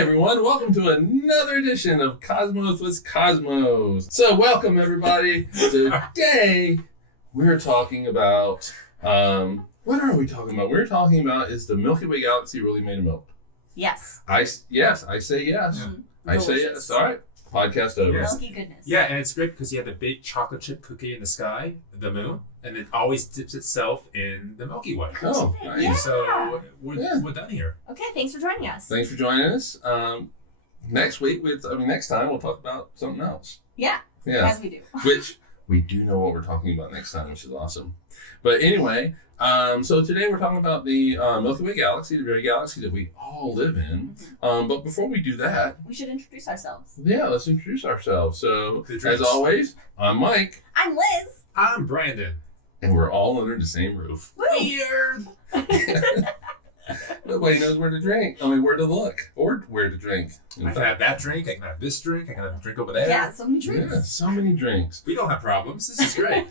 everyone, welcome to another edition of Cosmos with Cosmos. So welcome everybody. Today we're talking about, what are we talking about? We're talking about, is the Milky Way galaxy really made of milk? Yes. I say yes. I say yes. All right. Podcast over. Yes. Milky goodness. Yeah, and it's great because you have the big chocolate chip cookie in the sky, the moon, and it always dips itself in the Milky Way. Oh, nice. Yeah. So we're done here. Okay, thanks for joining us. Thanks for joining us. Next time we'll talk about something else. Yeah. As we do. Which we do know what we're talking about next time, which is awesome. But anyway, so today we're talking about the Milky Way galaxy, the very galaxy that we all live in. But before we do that, we should introduce ourselves. Yeah, let's introduce ourselves. So, as always, I'm Mike. I'm Liz. I'm Brandon. And we're all under the same roof. Weird. Nobody knows where to drink. I mean, where to look or where to drink. I can have that drink. I can have this drink. I can have a drink over there. Yeah, so many drinks. Yeah, so many drinks. We don't have problems. This is great.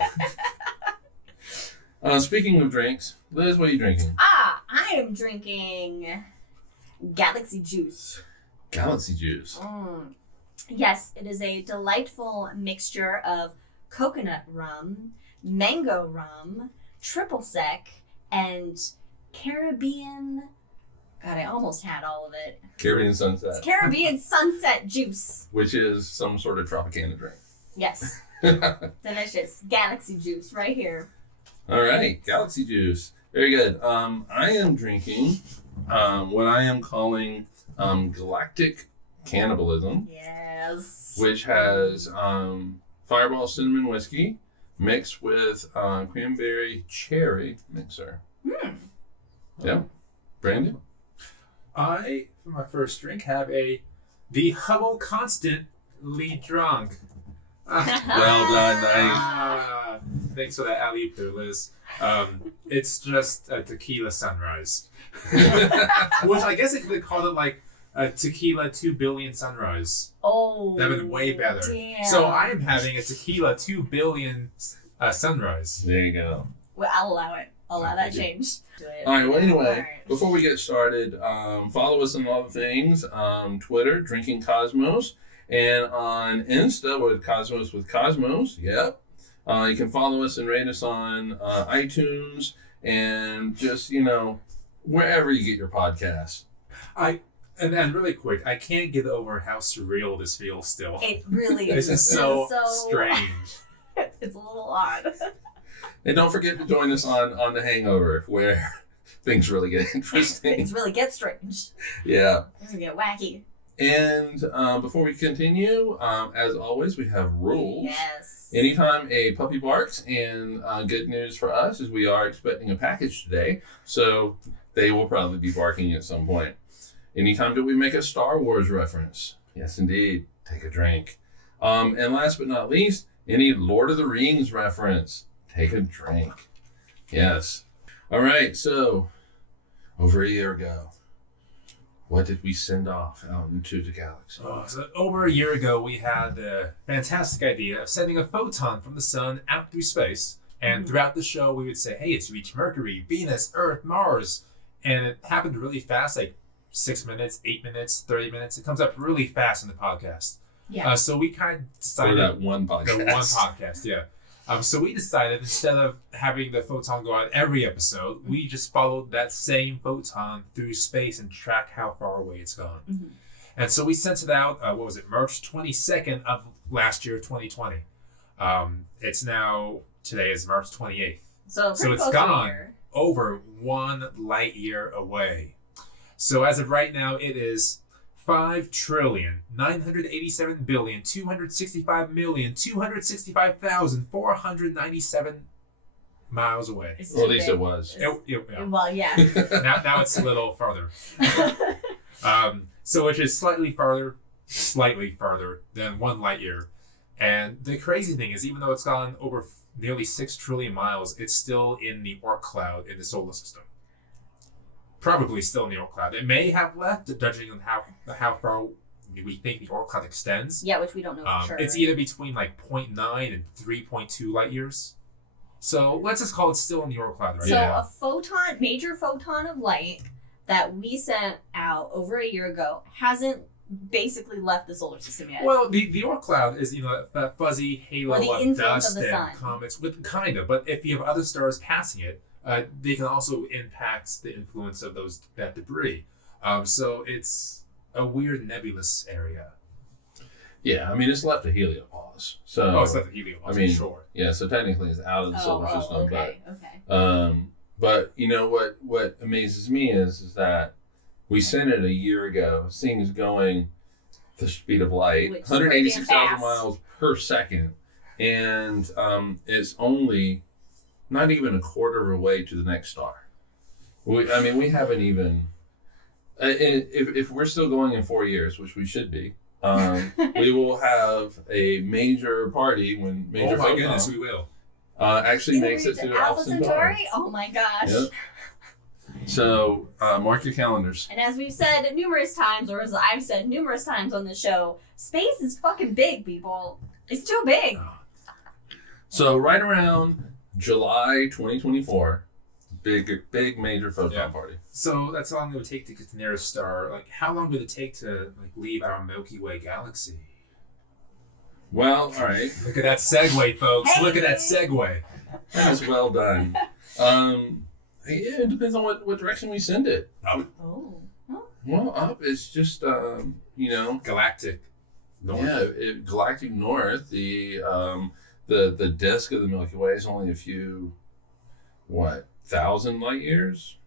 Speaking of drinks, Liz, what are you drinking? I am drinking Galaxy Juice. Galaxy Juice. Yes, it is a delightful mixture of coconut rum, mango rum, triple sec, and Caribbean. God, I almost had all of it. Caribbean Sunset. It's Caribbean Sunset Juice. Which is some sort of Tropicana drink. Yes. Delicious. Galaxy Juice right here. All right, Galaxy Juice. Very good. I am drinking what I am calling Galactic Cannibalism. Yes. Which has Fireball Cinnamon Whiskey mixed with cranberry cherry mixer. Yeah. Brandon? I, for my first drink, have the Hubble Constantly Drunk. Well done. Nice. Thanks for that alley-oop there, Liz. It's just a tequila sunrise. Which I guess they could have called it like a tequila 2 billion sunrise. Oh. That would have been way better. Damn. So I am having a tequila 2 billion sunrise. There you go. Well, I'll allow it. I'll allow that change. Do it. All right, well, anyway, All right. Before we get started, follow us on all the things. Twitter, Drinking Cosmos, and on Insta with Cosmos with Cosmos. Yep. You can follow us and rate us on iTunes and just, wherever you get your podcasts. And really quick, I can't get over how surreal this feels still. It really is. This is so strange. It's a little odd. And don't forget to join us on The Hangover, where things really get interesting. Things really get strange. Yeah. Things get wacky. And before we continue, as always, we have rules. Yes. Anytime a puppy barks, and good news for us is we are expecting a package today, so they will probably be barking at some point. Anytime that we make a Star Wars reference, yes indeed, take a drink. And last but not least, any Lord of the Rings reference, take a drink. Yes. All right, so over a year ago, what did we send off out into the galaxy? So over a year ago, we had the fantastic idea of sending a photon from the sun out through space. And throughout the show, we would say, hey, it's reached Mercury, Venus, Earth, Mars. And it happened really fast, like 6 minutes, 8 minutes, 30 minutes. It comes up really fast in the podcast. Yeah. So we kind of decided... For that one podcast. The one podcast, yeah. So we decided, instead of having the photon go out every episode, we just followed that same photon through space and track how far away it's gone. Mm-hmm. And so we sent it out, March 22nd of last year, 2020. It's now, today is March 28th. So it's gone over 1 light year away. So as of right now, it is 5,987,265,265,497 miles away. Or at least it was. Well, yeah. now it's a little farther. So which is slightly farther than 1 light year. And the crazy thing is, even though it's gone over nearly 6 trillion miles, it's still in the Oort cloud in the solar system. Probably still in the Oort cloud. It may have left, judging on how far we think the Oort cloud extends. Yeah, which we don't know for sure. It's either between like 0.9 and 3.2 light years. So let's just call it still in the Oort cloud right now. So a major photon of light that we sent out over a year ago hasn't basically left the solar system yet. Well, the Oort cloud is, that fuzzy halo Or the of influence dust of the sun. and comets, with kind of. But if you have other stars passing it, they can also impact the influence of that debris. So it's a weird nebulous area. Yeah, I mean, it's left a heliopause. So, It's like the helium, I mean, sure. yeah, so technically it's out of the solar system. Okay. But you know what amazes me is that we sent it a year ago. This thing is going the speed of light, Which is 186,000 fast. miles per second, and it's only not even a quarter of a way to the next star. We haven't even. If we're still going in 4 years, which we should be, we will have a major party when Major Oh my Photom goodness, we will. actually makes it to Alpha Alpha Centauri. Centauri? Oh my gosh. Yep. So mark your calendars. And as we've said numerous times, or as I've said numerous times on the show, space is fucking big, people. It's too big. So right around July 2024, big major photon party. So that's how long it would take to get to the nearest star. Like, how long would it take to leave our Milky Way galaxy? Well, all right. Look at that segue, folks. Hey! Look at that segue. That is well done. Yeah, it depends on what direction we send it. Up. Oh. Well, up is just Galactic. North. Yeah, galactic north. The disk of the Milky Way is only a few, 1,000 light years,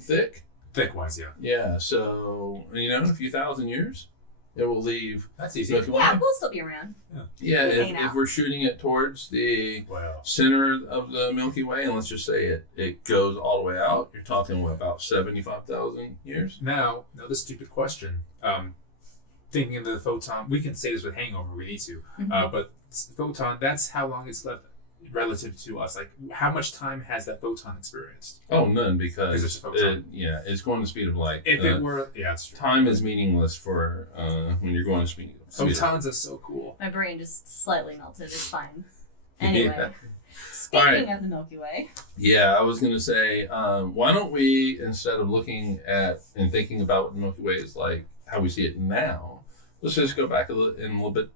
thick. Thick-wise, yeah. Yeah, so a few thousand years, it will leave. That's easy. Milky Way. Yeah, we'll still be around. Yeah, Hanging if out. we're shooting it towards the Well, center of the Milky Way, and let's just say it goes all the way out, you're talking about 75,000 years. now, another stupid question. Thinking of the photon, we can say this with hangover, we need to. Mhm. But photon, that's how long it's left relative to us. Like, how much time has that photon experienced? Oh, none, because It's a photon. it's going the speed of light. If it were, yeah, it's true. Time is meaningless for when you're going to speed. of light. Photons are so cool. My brain just slightly melted. It's fine. Anyway, Yeah. speaking of the Milky Way, Yeah, I was going to say, why don't we, instead of looking at and thinking about what the Milky Way is like, how we see it now, let's just go back in a little bit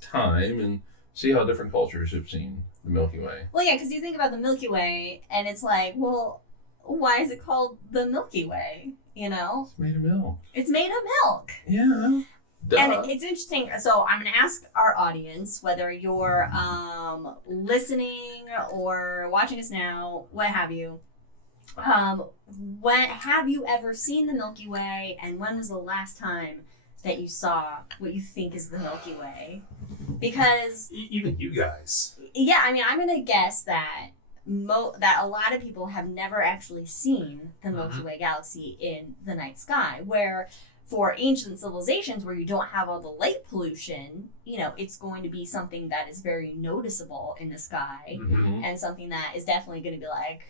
time and see how different cultures have seen the Milky Way. well, yeah, because you think about the Milky Way, and it's like, well, why is it called the Milky Way? It's made of milk. It's made of milk. Yeah. Duh. And it's interesting. So I'm going to ask our audience, whether you're listening or watching us now, what have you. When have you ever seen the Milky Way, and when was the last time that you saw what you think is the Milky Way? Because Even you guys. yeah, I mean, I'm going to guess that that a lot of people have never actually seen the Milky Way galaxy in the night sky, where for ancient civilizations where you don't have all the light pollution, it's going to be something that is very noticeable in the sky, Mhm. and something that is definitely going to be like,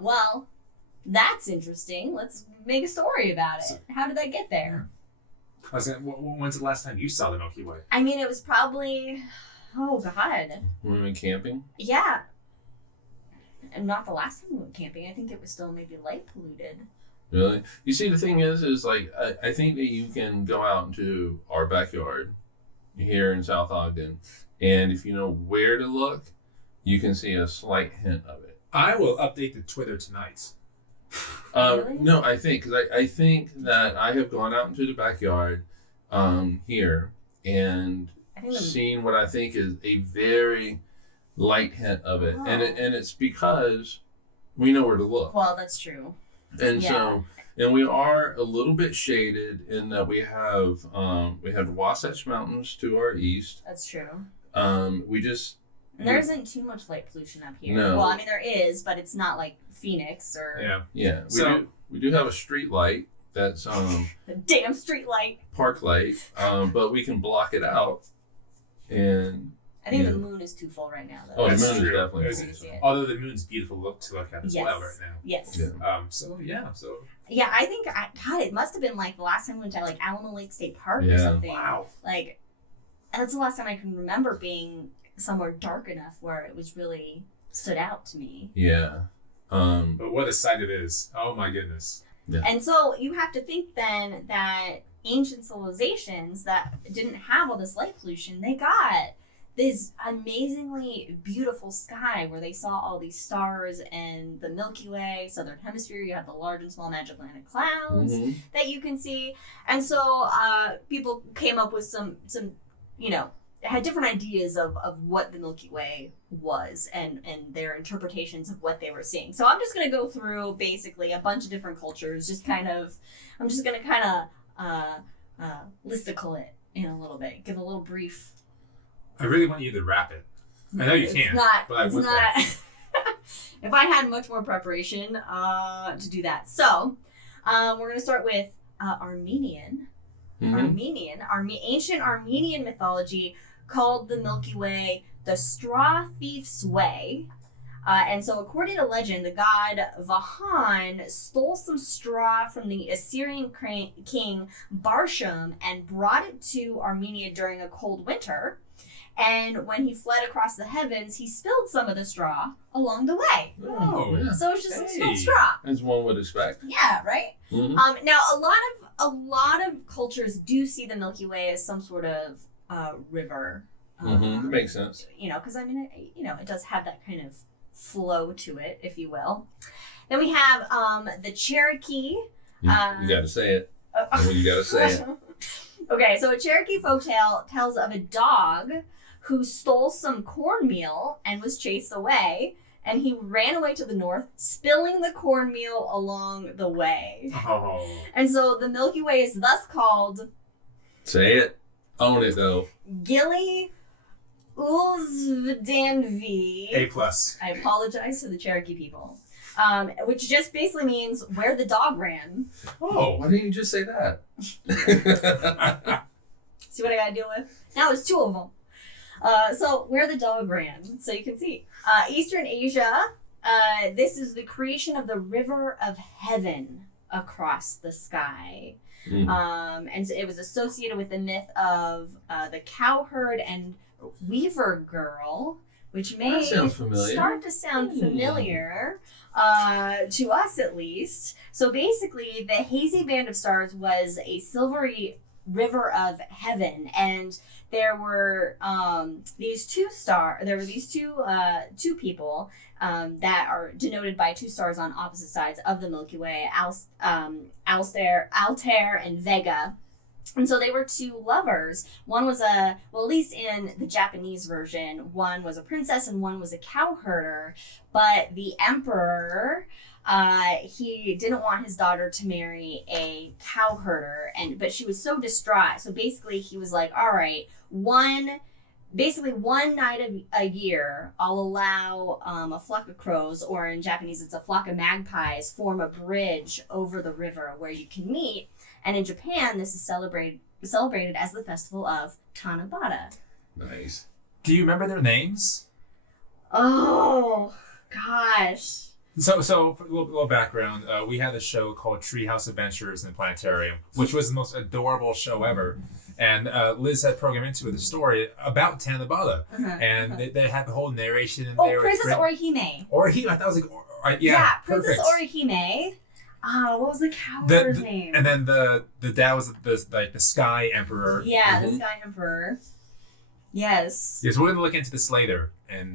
well, that's interesting. Let's make a story about it. How did that get there? I was saying, when's the last time you saw the Milky Way? I mean, it was probably, oh God. When we went camping? Yeah. And not the last time we went camping. I think it was still maybe light polluted. Really? You see, the thing is like, I think that you can go out into our backyard here in South Ogden, and if you know where to look, you can see a slight hint of it. I will update the Twitter tonight. Really? No, I think, because I think that I have gone out into the backyard here and I think seen what I think is a very light hint of it. Oh. And it's because we know where to look. well, that's true. And Yeah. so, and we are a little bit shaded in that we have the Wasatch Mountains to our east. That's true. We just And there isn't too much light pollution up here. No. Well, I mean, there is, but it's not like Phoenix or we do have a street light that's the damn street light. park light, but we can block it out. And I think Yeah. the moon is too full right now, though. Oh, the That's moon is true. definitely It's- full. See it. Although the moon's beautiful to look at as Yes. well right now. Yes. Yeah. So Yeah, I think, God, it must have been like the last time we went to like Alamo Lake State Park or Yeah. something. wow. Like, that's the last time I can remember being somewhere dark enough where it was really stood out to me. yeah, But what a sight it is. Oh my goodness. Yeah. And so you have to think then that ancient civilizations that didn't have all this light pollution, they got this amazingly beautiful sky where they saw all these stars and the Milky Way, southern hemisphere. You have the large and small Magellanic clouds that you can see. And so people came up with some had different ideas of what the Milky Way was and their interpretations of what they were seeing. So I'm just going to go through basically a bunch of different cultures, I'm just going to kind of listicle it in a little bit, give a little brief. I really want you to wrap it. I know you can't. It's not. If I had much more preparation to do that. So we're going to start with Armenian. Ancient Armenian mythology called the Milky Way the Straw Thief's Way. And so according to legend, the god Vahan stole some straw from the Assyrian king Barsham and brought it to Armenia during a cold winter. And when he fled across the heavens, he spilled some of the straw along the way. Oh, yeah. So it's just some spilled straw. As one would expect. Yeah, right? Mm-hmm. Now, a lot of cultures do see the Milky Way as some sort of river. It makes sense. Because it does have that kind of flow to it, if you will. Then we have the Cherokee. You got to say it. You got to say it. Okay, so a Cherokee folktale tells of a dog who stole some cornmeal and was chased away, and he ran away to the north, spilling the cornmeal along the way. Oh. And so the Milky Way is thus called... Say it. Own it, though. Gili Ulzvdanvi. A+. I apologize to the Cherokee people. Which just basically means where the dog ran. Oh. Why didn't you just say that? See what I gotta deal with? Now there's two of them. So where the dog ran, so you can see. Eastern Asia, this is the creation of the river of heaven across the sky. And so it was associated with the myth of the cowherd and weaver girl, which may start to sound familiar to us at least. So basically, the hazy band of stars was a silvery river of heaven, and there were these two people that are denoted by two stars on opposite sides of the Milky Way, Altair and Vega. And so they were two lovers. One was at least in the Japanese version, one was a princess and one was a cowherder. But the emperor, he didn't want his daughter to marry a cowherder, but she was so distraught. So basically he was like, all right, one night of a year, I'll allow a flock of crows, or in Japanese it's a flock of magpies, form a bridge over the river where you can meet. And in Japan, this is celebrated as the festival of Tanabata. Nice. Do you remember their names? Oh, gosh. So for a little background, we had a show called Treehouse Adventures in the Planetarium, which was the most adorable show ever. And Liz had programmed into it a story about Tanabata. And they had the whole narration in there. Princess Orihime. Orihime, I thought it was like, yeah, perfect. Princess Orihime. What was the cowherder's name? And then the dad was the Sky Emperor. Yeah, the Sky Emperor. Yes. Yes, we're gonna look into this later, and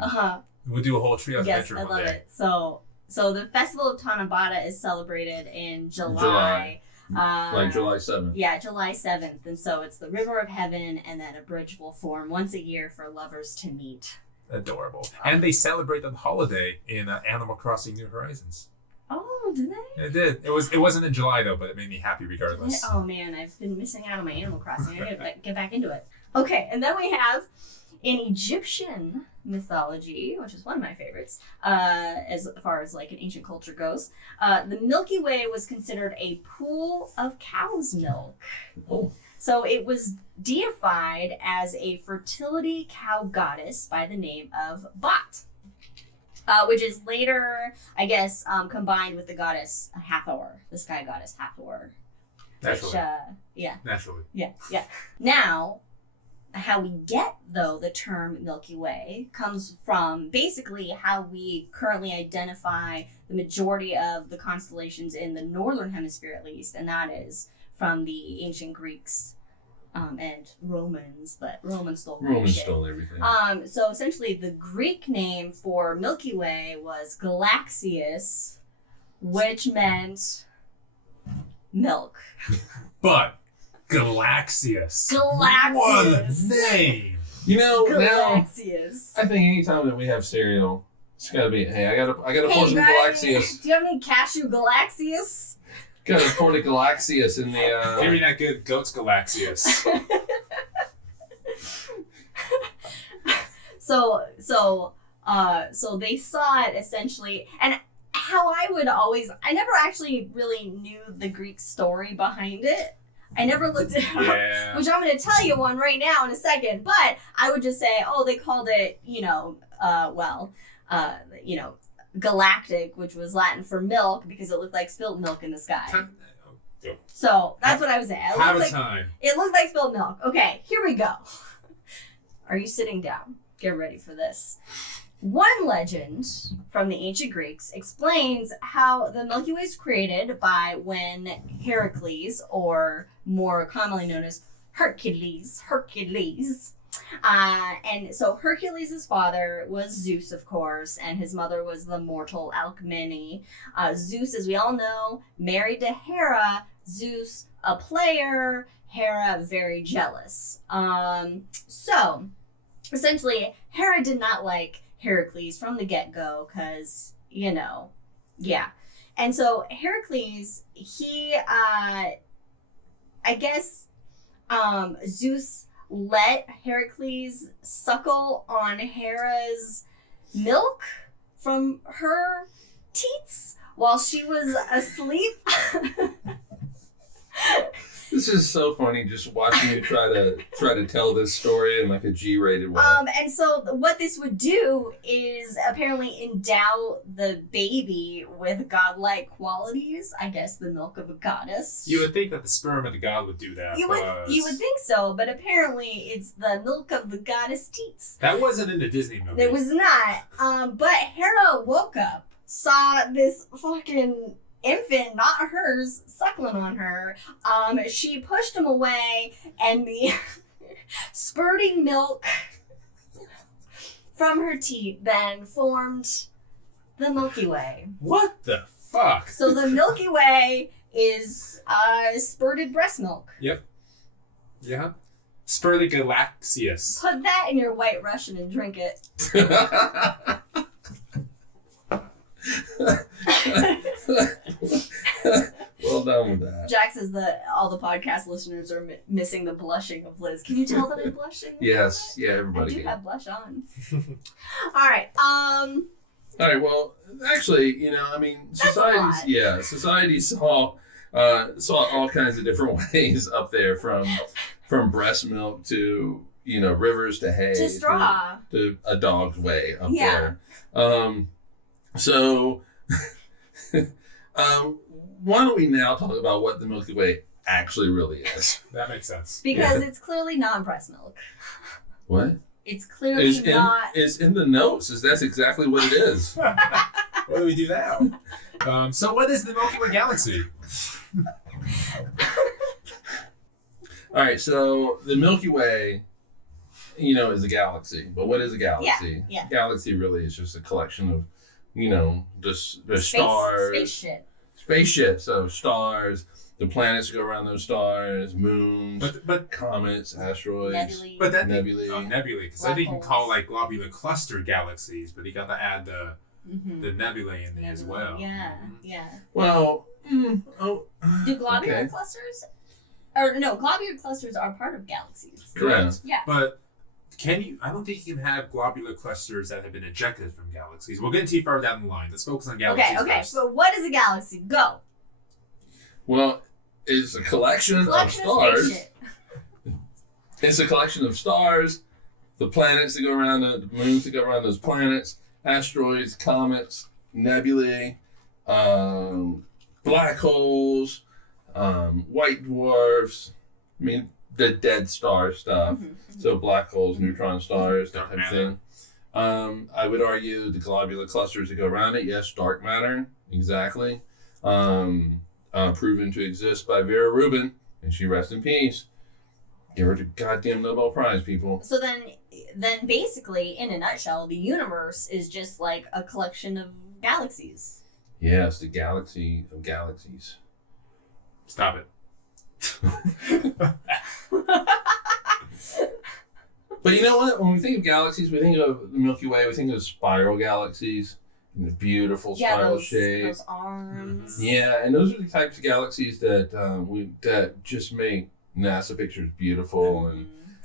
we'll do a whole trio of adventure one day. Yes, I love it. So the festival of Tanabata is celebrated in July. Like July 7th. Yeah, July 7th. And so it's the River of Heaven, and then a bridge will form once a year for lovers to meet. Adorable. And they celebrate the holiday in Animal Crossing New Horizons. Oh, did they? It did. It wasn't in July though, but it made me happy regardless. Oh man, I've been missing out on my Animal Crossing. I gotta get back into it. Okay, and then we have in Egyptian mythology, which is one of my favorites, as far as like an ancient culture goes, the Milky Way was considered a pool of cow's milk. Oh. So it was deified as a fertility cow goddess by the name of Bat. Which is later, I guess, combined with the goddess Hathor, the sky goddess Hathor. Naturally. Which, yeah. Naturally. Yeah. Now, how we get, though, the term Milky Way comes from basically how we currently identify the majority of the constellations in the northern hemisphere, at least, and that is from the ancient Greeks and Romans, but Romans stole everything. So essentially, the Greek name for Milky Way was Galaxius, which meant milk. But Galaxius. Galaxius. What a name! You know, Galaxius. now I think anytime that we have cereal, it's gotta be. Hey, I gotta pour some Galaxius. Do you have any cashew Galaxius? Gotta pour the Galaxius in the. Give me that good goat's Galaxius. So they saw it essentially, and how I never actually really knew the Greek story behind it. I never looked it up, which I'm going to tell you one right now in a second. But I would just say, they called it, Galactic, which was Latin for milk because it looked like spilled milk in the sky. So that's what I was saying. It looked like spilled milk. Okay, here we go. Are you sitting down? Get ready for this. One legend from the ancient Greeks explains how the Milky Way is created by when Heracles, or more commonly known as Hercules. And so Hercules' father was Zeus, of course, and his mother was the mortal Alcmene. Zeus, as we all know, married to Hera. Zeus, a player. Hera, very jealous. So, essentially, Hera did not like Heracles from the get-go because, yeah. And so Heracles, he, Zeus let Heracles suckle on Hera's milk from her teats while she was asleep. This is so funny, just watching you try to tell this story in like a G-rated way. And so what this would do is apparently endow the baby with godlike qualities. I guess the milk of a goddess. You would think that the sperm of the god would do that. You would think so, but apparently it's the milk of the goddess teats. That wasn't in the Disney movie. It was not. But Hera woke up, saw this fucking infant, not hers, suckling on her. She pushed him away, and the spurting milk from her teeth then formed the Milky Way. What the fuck? So the Milky Way is spurted breast milk. Yep. Yeah. Spurted Galaxius. Put that in your White Russian and drink it. Well done with that. Jack says that all the podcast listeners are missing the blushing of Liz. Can you tell that I'm blushing? Yes. Yeah, everybody I do can. have blush on. All right. All right. Well, actually, society saw all kinds of different ways up there, from breast milk to rivers to hay to straw to a dog's way up there. So, why don't we now talk about what the Milky Way actually really is? That makes sense. Because it's clearly not breast milk. What? It's clearly not. It's in the notes. That's exactly what it is. What do we do now? So what is the Milky Way galaxy? All right, so the Milky Way, is a galaxy. But what is a galaxy? Yeah. Galaxy really is just a collection of, the stars. Spaceship. So stars, the planets go around those stars, moons, but comets, asteroids, nebulae. But that nebulae. Nebulae, because I think you can call like globular cluster galaxies, but you got to add the nebulae in there as well. Yeah, yeah. Well, do globular clusters? Or no, globular clusters are part of galaxies. Correct. Yeah. But I don't think you can have globular clusters that have been ejected from galaxies. We'll get into further down the line. Let's focus on galaxies first. So what is a galaxy? Go. Well, it's a collection of stars. Spaceship. It's a collection of stars, the planets that go around, the moons that go around those planets, asteroids, comets, nebulae, black holes, white dwarfs. I mean, the dead star stuff. Mm-hmm. So black holes, neutron stars, that Dark type of matter. thing. I would argue the globular clusters that go around it, yes, dark matter, exactly. Proven to exist by Vera Rubin, and she rests in peace. Give her the goddamn Nobel Prize, people. So then basically, in a nutshell, the universe is just like a collection of galaxies. Yes, the galaxy of galaxies. Stop it. But you know what? When we think of galaxies, we think of the Milky Way, we think of spiral galaxies and the beautiful spiral shape. those arms. Yeah, and those are the types of galaxies that that just make NASA pictures beautiful,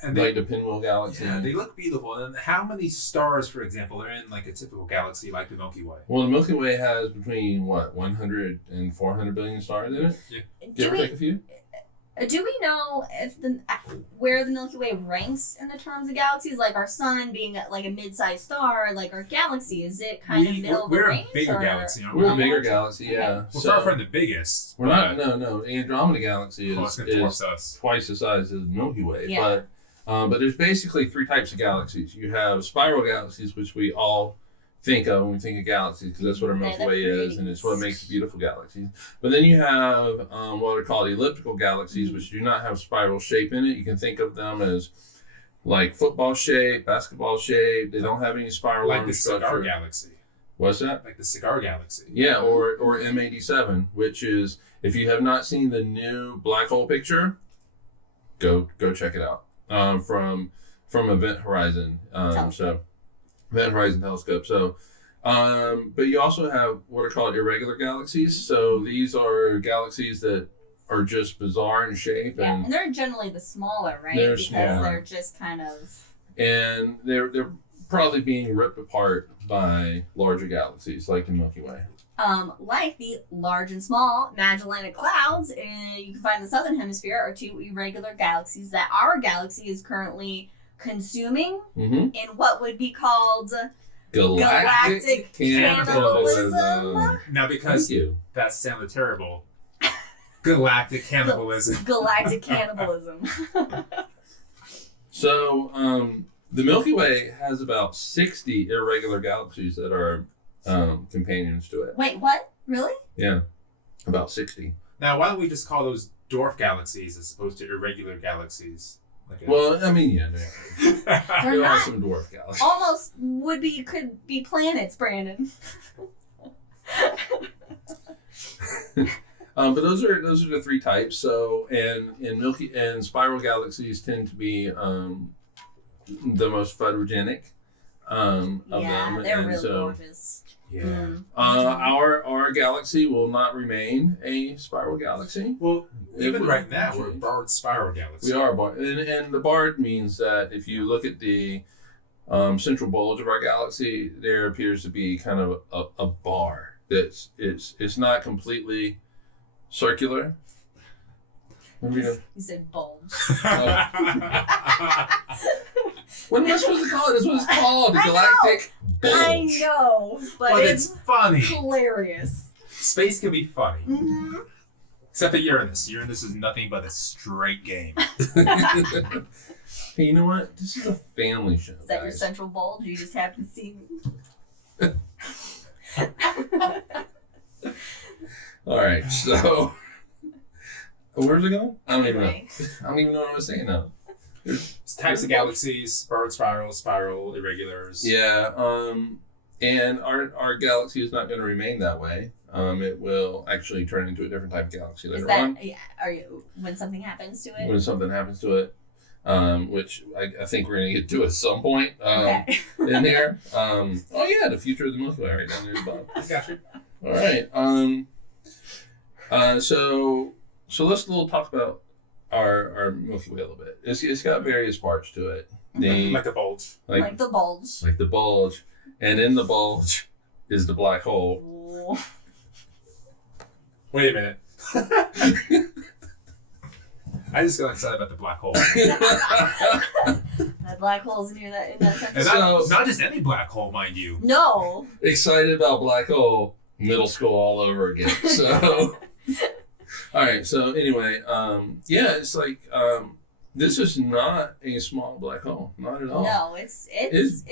and like the Pinwheel Galaxy. Yeah, they look beautiful. And how many stars, for example, are in like a typical galaxy like the Milky Way? Well, the Milky Way has between 100 and 400 billion stars in it. Give or take a few. Do we know if where the Milky Way ranks in the terms of galaxies? Like our sun being like a mid-sized star, like our galaxy, is it kind of middle of the range? We're a bigger galaxy, aren't we? We're a bigger galaxy, yeah. We're far from the biggest. We're not. No. The Andromeda Galaxy It's is gonna dwarf us. twice the size as the Milky Way. Yeah. But there's basically three types of galaxies. You have spiral galaxies, which we all think of when we think of galaxies, because that's what our Milky Way is, and it's what makes beautiful galaxies. But then you have what are called elliptical galaxies, which do not have spiral shape in it. You can think of them as like football shape, basketball shape. They don't have any spiral Like arm the structure. cigar galaxy. What's that? Like the cigar galaxy. Yeah, or M87, which is, if you have not seen the new black hole picture, go check it out. From Event Horizon. Event Horizon Telescope. So, but you also have what are called irregular galaxies. So these are galaxies that are just bizarre in shape. Yeah, and and they're generally the smaller, right? They're because smaller. they're just kind of. And they're probably being ripped apart by larger galaxies like the Milky Way. Like the large and small Magellanic Clouds, you can find in the southern hemisphere, are two irregular galaxies that our galaxy is currently consuming in what would be called Galactic cannibalism. Now, because Thank you. that sounded terrible, galactic cannibalism. Galactic cannibalism. So, the Milky Way has about 60 irregular galaxies that are companions to it. Wait, what? Really? Yeah, about 60. Now, why don't we just call those dwarf galaxies as opposed to irregular galaxies? Like Well, I mean, yeah, They're there are not. some dwarf galaxies. Almost could be planets, Brandon. But those are the three types. So, and spiral galaxies tend to be the most photogenic of them. They're and really so, gorgeous. Yeah. Mm. Our galaxy will not remain a spiral galaxy. Well, even It right would now, we're a change. barred spiral galaxy. We are a bar, and the barred means that if you look at the central bulge of our galaxy, there appears to be kind of a bar that's it's not completely circular. You said bulge. What am I supposed to call it? That's what it's called. The I know. galactic bulge. I know, but But it's it's funny. hilarious. Space can be funny. Mm-hmm. Except for Uranus. Uranus is nothing but a straight game. Hey, you know what? This is a family show, Is that your guys. central bulge? You just happen to see me. All right, so where's it going? I don't even know. Anyway. I don't even know what I was saying now. It's types of galaxies, barred spiral, irregulars. Yeah, and our galaxy is not going to remain that way. It will actually turn into a different type of galaxy Is later that on are you when something happens to it? when something happens to it, which I think we're going to get to at some point Okay. in here. Oh yeah, the future of the Milky Way right down there, Bob. I got you. All right. So let's talk about our Milky Way a little bit. It's got various parts to it. Like a bulge. Like the bulge. Like the bulge, and in the bulge is the black hole. Ooh. Wait a minute. I just got excited about the black hole. That black hole's near that in that section. And So- not just any black hole, mind you. No. Excited about black hole, middle school all over again. So, all right. So anyway, yeah, it's like this is not a small black hole, not at all. No, it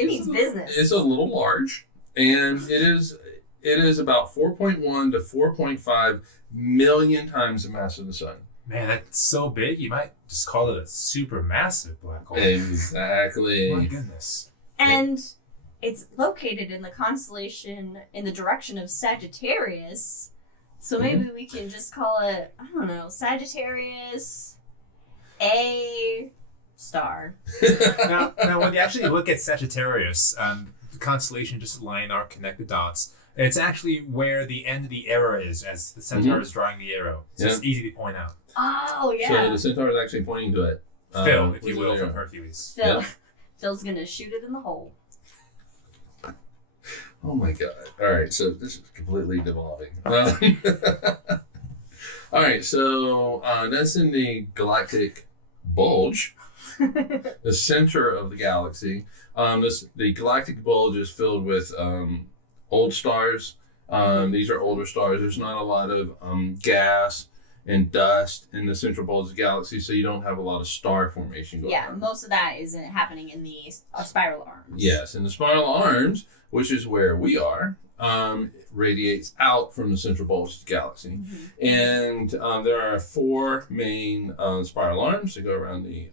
means business. It's a little large, and it is about 4.1 to 4.5 million times the mass of the sun. Man, that's so big. You might just call it a supermassive black hole. Exactly. My goodness. And it's located in the constellation in the direction of Sagittarius. So maybe we can just call it, I don't know, Sagittarius A star. now, when you actually look at Sagittarius, the constellation, just line our connected dots, it's actually where the end of the arrow is, as the centaur is drawing the arrow. So it's easy to point out. Oh, yeah. So the centaur is actually pointing to it. Phil, if you will, from Hercules. Phil's going to shoot it in the hole. Oh my God. All right, so this is completely devolving. All right, so that's in the galactic bulge, the center of the galaxy. The galactic bulge is filled with old stars. These are older stars. There's not a lot of gas and dust in the central bulge of the galaxy, so you don't have a lot of star formation going on. Yeah, most of that is happening in the spiral arms. Yes, and the spiral arms, which is where we are, radiates out from the central bulge of the galaxy. And there are 4 main spiral arms that go around the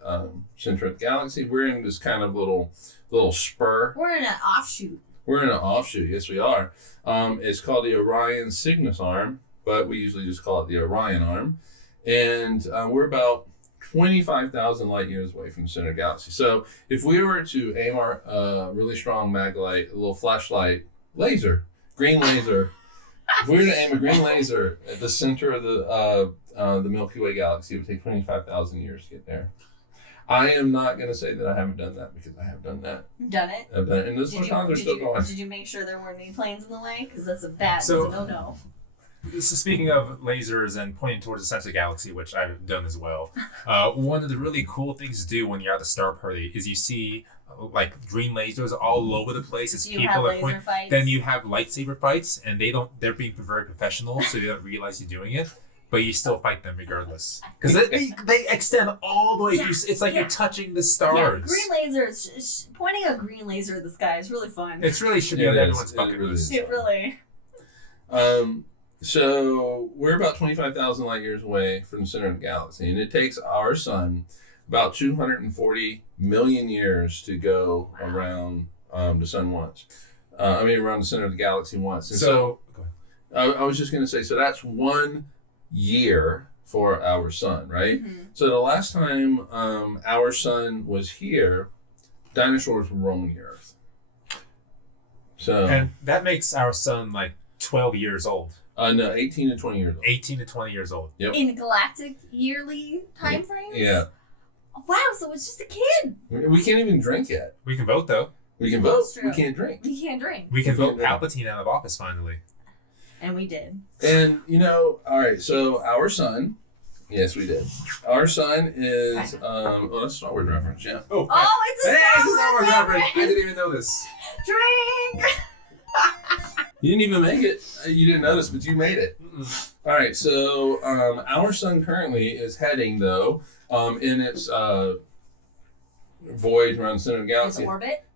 center of the galaxy. We're in this kind of little spur. We're in an offshoot. We're in an offshoot, yes we are. It's called the Orion Cygnus arm, but we usually just call it the Orion arm. And we're about 25,000 light years away from the center of the galaxy. So if we were to aim our really strong maglite, a little flashlight laser, green laser, if we were to aim a green laser at the center of the Milky Way galaxy, it would take 25,000 years to get there. I am not going to say that I haven't done that, because I have done that. Done it? I've done it. And those photons are still going. Did you make sure there weren't any planes in the way? Because that's a no-no. So speaking of lasers and pointing towards the center of the galaxy, which I've done as well, one of the really cool things to do when you're at the star party is you see like green lasers all over the place. As people are pointing. Then you have lightsaber fights, and they're being very professional, so they don't realize you're doing it. But you still fight them regardless, because they extend all the way through. It's like you're touching the stars. Yeah, green lasers. Pointing a green laser at the sky is really fun. It's really should be on everyone's bucket list. It really. So we're about 25,000 light years away from the center of the galaxy, and it takes our sun about 240 million years to go around the sun once. Around the center of the galaxy once. And so I was just going to say, so that's 1 year for our sun, right? So the last time our sun was here, dinosaurs were roaming the Earth. So, and that makes our sun like 12 years old. No, 18 to 20 years old. 18 to 20 years old. Yep. In galactic yearly time frames? Yeah. Wow, so it's just a kid. We can't even drink yet. We can vote, though. We can vote. We can't drink. We can't drink. We can vote Palpatine out of office finally. And we did. And, all right, so our sun, yes, we did. Our sun is, that's a Star Wars reference, yeah. Oh, it's a Star Wars reference. I didn't even know this. Drink! You didn't even make it. You didn't notice, but you made it. All right, so our sun currently is heading, though, in its voyage around the center of the galaxy.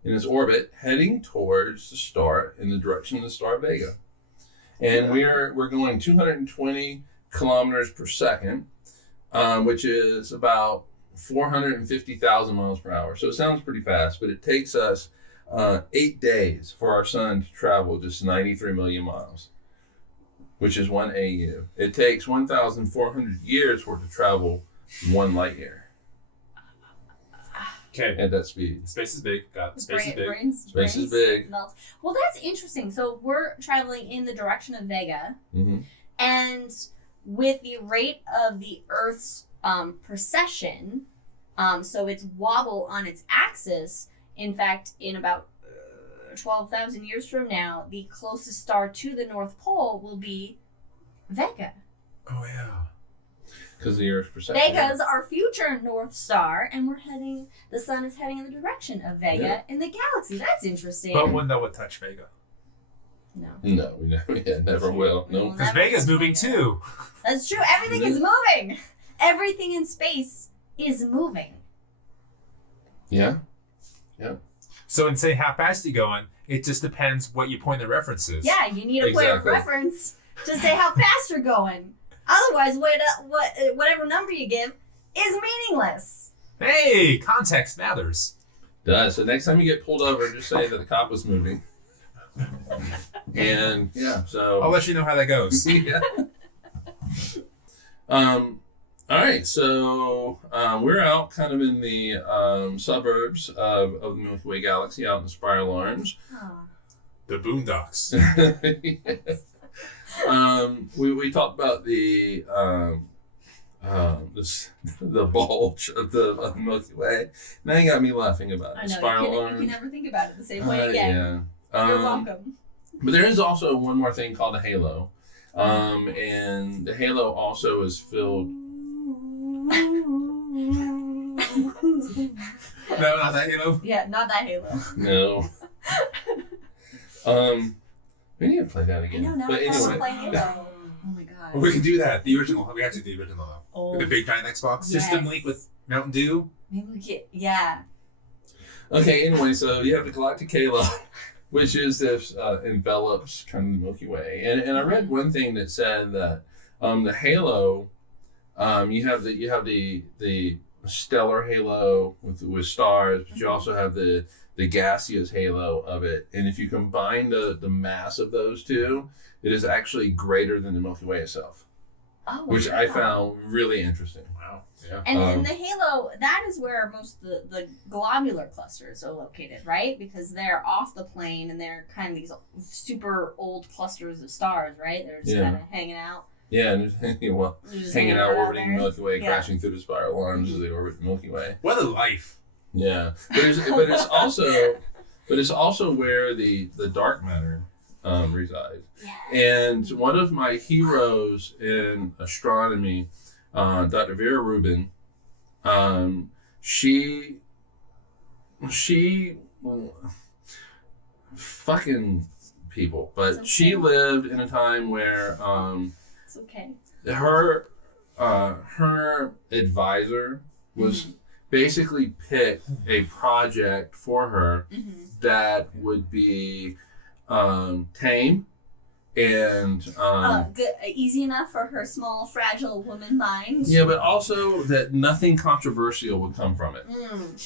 In its orbit, heading towards the star in the direction of the star Vega. And we're going 220 kilometers per second, which is about 450,000 miles per hour. So it sounds pretty fast, but it takes us 8 days for our sun to travel just 93 million miles, which is 1 AU. It takes 1,400 years for it to travel 1 light year. Okay. At that speed. Space is big. Space is big. Space is big. Melts. Well, that's interesting. So we're traveling in the direction of Vega, and with the rate of the Earth's precession, so its wobble on its axis. In fact, in about 12,000 years from now, the closest star to the North Pole will be Vega. Oh, yeah. Because the Earth's precession. Vega's our future North Star, and the sun is heading in the direction of Vega in the galaxy. That's interesting. But one that would touch Vega. No. No, we never will. No. Because Vega's moving too. That's true. Everything is moving. Everything in space is moving. Yeah. So in saying how fast you're going, it just depends what your point of reference is. Yeah, you need a point of reference to say how fast you're going. Otherwise, whatever number you give is meaningless. Hey, context matters. Does. So next time you get pulled over, just say that the cop was moving. And yeah, so I'll let you know how that goes. yeah. All right, so we're out kind of in the suburbs of the Milky Way galaxy, out in the spiral arms. The boondocks. Yes. We talked about the bulge of the Milky Way. Now you got me laughing about I the know, spiral arms. you can never think about it the same way again. Yeah. You're welcome. But there is also one more thing called a halo. And the halo also is filled. No, not that halo. Yeah, not that halo. No. We need to play that I again. know, now But I want to anyway. play Halo. Oh my god. We can do that. The original. We have to do the original though. Oh, With the big giant Xbox yes. system link with Mountain Dew. Maybe we get, yeah. Okay, anyway, so you have the Galactic halo, which is this envelops kind of the Milky Way. And I read one thing that said that the halo, you have the stellar halo with stars, but you also have the gaseous halo of it. And if you combine the mass of those two, it is actually greater than the Milky Way itself, which wow. I found really interesting. Wow. Yeah. And in the halo, that is where most of the globular clusters are located, right? Because they're off the plane and they're kind of these super old clusters of stars, right? They're just kind of hanging out. Yeah, and well, They're just hanging out orbiting the there. Milky Way, Yeah. crashing through the spiral arms as they orbit the Milky Way. What a life. Yeah, but it's also where the dark matter resides. Yeah. And one of my heroes in astronomy, Dr. Vera Rubin, she fucking people, but okay. she lived in a time where It's okay. her advisor was basically picked a project for her that would be tame and Good, easy enough for her small, fragile woman mind. yeah, but also that nothing controversial would come from it.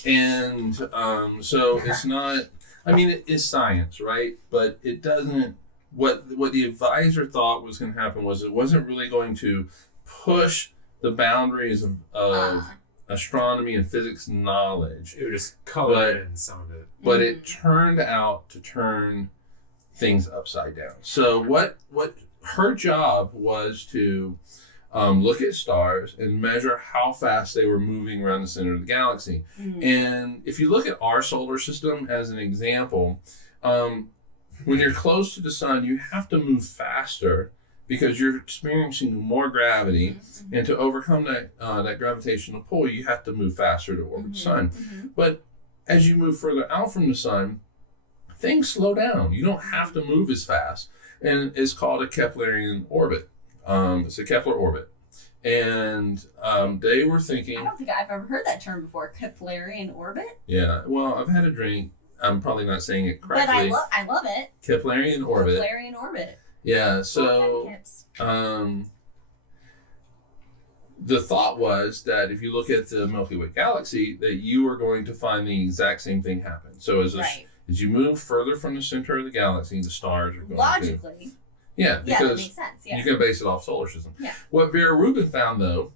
And so it's not. I mean, it is science, right? But it doesn't. What the advisor thought was going to happen was it wasn't really going to push the boundaries of astronomy and physics knowledge. It would just color in some of it. But it turned out to turn things upside down. So what her job was to look at stars and measure how fast they were moving around the center of the galaxy. And if you look at our solar system as an example, when you're close to the sun, you have to move faster because you're experiencing more gravity, and to overcome that gravitational pull, you have to move faster to orbit the sun. But as you move further out from the sun, things slow down. You don't have to move as fast, and it's called a Keplerian orbit. It's a Kepler orbit, and they were thinking. I don't think I've ever heard that term before. Keplerian orbit. Yeah, well, I've had a drink. I'm probably not saying it correctly. But I love it. Keplerian orbit. Keplerian orbit. Yeah, so the thought was that if you look at the Milky Way galaxy, that you are going to find the exact same thing happen. So as you move further from the center of the galaxy, the stars are going logically. Yeah, That because makes sense. Yeah. you can base it off solar system. Yeah. What Vera Rubin found, though,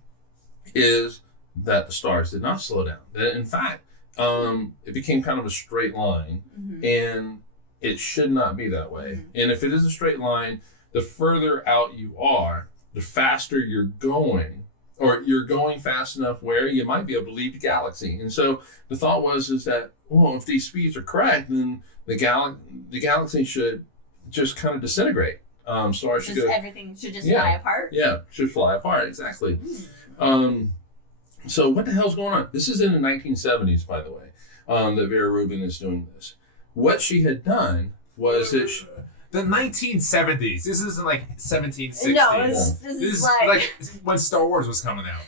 is that the stars did not slow down. That in fact, it became kind of a straight line, and it should not be that way. And if it is a straight line, the further out you are, the faster you're going, or you're going fast enough where you might be able to leave the galaxy. And so the thought is that, well, if these speeds are correct, then the galaxy should just kind of disintegrate. Stars should go. Everything should just fly apart. Yeah, should fly apart, exactly. So what the hell's going on? This is in the 1970s, by the way, that Vera Rubin is doing this. What she had done was that the 1970s. This isn't like 1760s. No, this is like when Star Wars was coming out.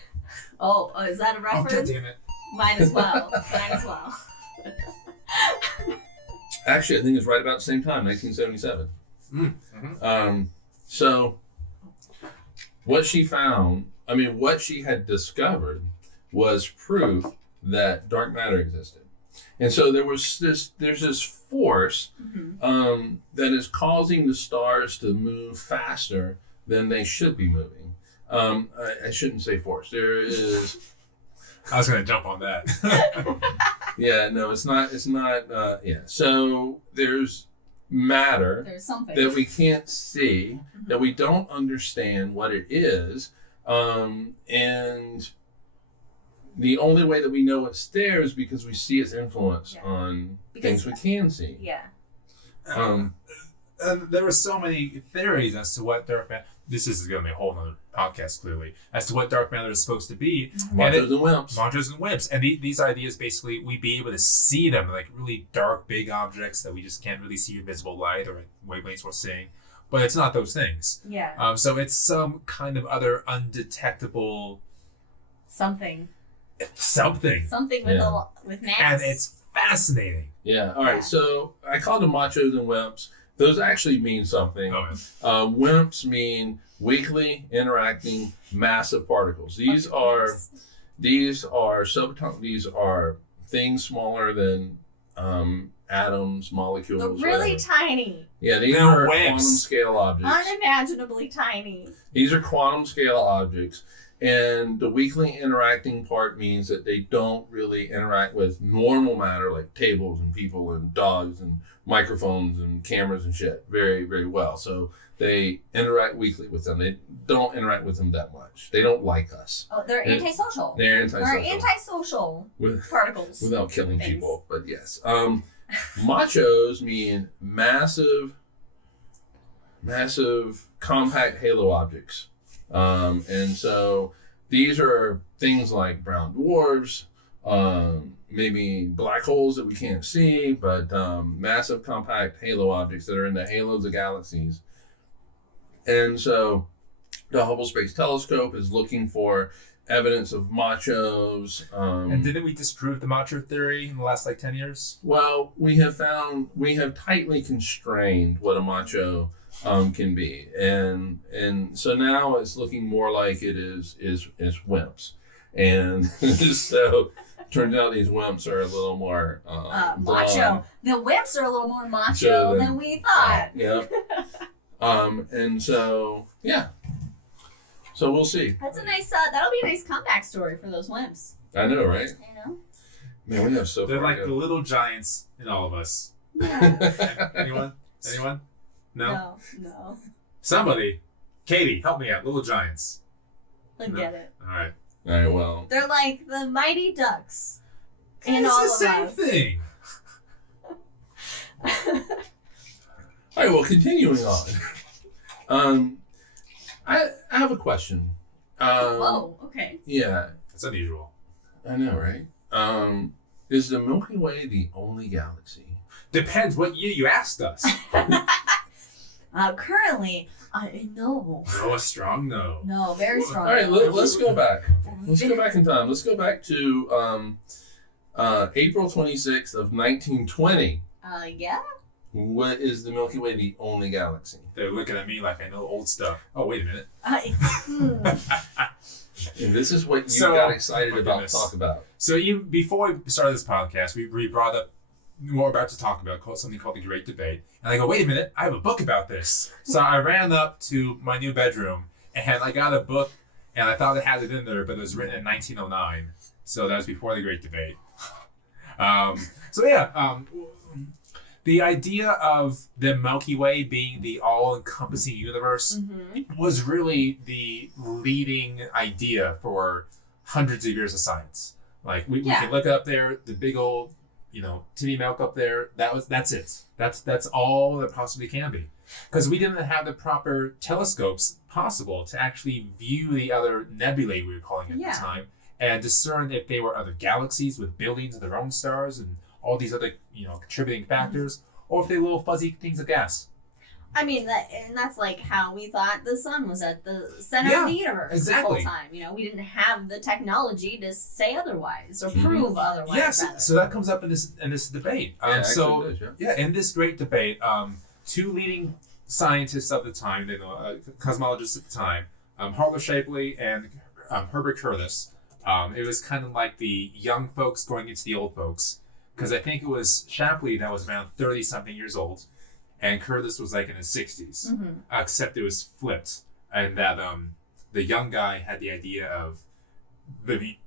Oh, is that a Oh, reference? God damn it. Mine as well. Mine as well. Actually, I think it's right about the same time, 1977. Mm-hmm. So what she found, what she had discovered was proof that dark matter existed. And so there's this force that is causing the stars to move faster than they should be moving. I shouldn't say force. There is... I was going to jump on that. Yeah, no, it's not. Yeah. So there's matter There's something that we can't see, that we don't understand what it is. And the only way that we know it's there is because we see its influence on things we can see. Yeah. And there were so many theories as to what dark matter... This is going to be a whole other podcast, clearly, as to what dark matter is supposed to be. Machos and wimps. Machos and wimps. And these ideas, basically, we'd be able to see them, like really dark, big objects that we just can't really see in visible light or wavelengths we're seeing. But it's not those things. Yeah. So it's some kind of other undetectable... Something with mass. And it's fascinating. Yeah. All right. So I call them machos and wimps. Those actually mean something. Oh, Wimps mean weakly interacting massive particles. These are subatomic. These are things smaller than atoms, molecules. They're really whatever. tiny. Yeah, these They're are wimps. quantum scale objects. Unimaginably tiny. These are quantum scale objects. And the weakly interacting part means that they don't really interact with normal matter like tables and people and dogs and microphones and cameras and shit very, very well. So they interact weakly with them. They don't interact with them that much. They don't like us. Oh, they're antisocial. They're antisocial. They're antisocial particles. Without killing things. people, but yes. Machos mean massive compact halo objects. And so these are things like brown dwarfs, maybe black holes that we can't see, but massive compact halo objects that are in the halos of galaxies. And so the Hubble Space Telescope is looking for evidence of machos. And didn't we disprove the macho theory in the last 10 years? Well, we have tightly constrained what a macho can be, and so now it's looking more like it is wimps, and so turns out these wimps are a little more macho. The wimps are a little more macho than we thought. Yeah. And so yeah, so we'll see. That's a nice. That'll be a nice comeback story for those wimps. I know, right? You know. Man, we have so They're far like to the little giants in all of us. Yeah. Anyone? No? No. Somebody. Katie, help me out. Little giants. Look at it. All right. All right, well. They're like the mighty ducks. In It's all the of same us. thing. All right, well, continuing on. I have a question. Whoa, okay. Yeah, It's unusual. I know, right? Is the Milky Way the only galaxy? Depends what year you asked us. Currently, no. No, a strong no. No, very strong. All right, let's go back. Let's go back in time. Let's go back to April 26th of 1920. Yeah? What is the Milky Way the only galaxy? They're looking at me like I know old stuff. Oh, wait a minute. And this is what you So- got excited my about goodness. to talk about. So before we started this podcast, we brought up what we're about to talk about, something called the Great Debate. And I go, wait a minute, I have a book about this. So I ran up to my new bedroom and I got a book and I thought it had it in there, but it was written in 1909. So that was before the Great Debate. The idea of the Milky Way being the all-encompassing universe was really the leading idea for hundreds of years of science. Like we can look up there, the big old, titty milk up there. That's it. That's all that possibly can be, because we didn't have the proper telescopes possible to actually view the other nebulae, we were calling it at the time, and discern if they were other galaxies with billions of their own stars and all these other contributing factors, or if they're little fuzzy things of gas. I mean, that's like how we thought the sun was at the center Yeah, of the universe exactly. this whole time. You know, we didn't have the technology to say otherwise or Mhm. prove otherwise. Yes, rather. so that comes up in this debate. So actually does, yeah, in this great debate, two leading scientists of the time, they know cosmologists at the time, Harlow Shapley and Herbert Curtis. It was kind of like the young folks going against the old folks, because I think it was Shapley that was around 30-something years old, and Curtis was like in his 60s, except it was flipped, and that the young guy had the idea of the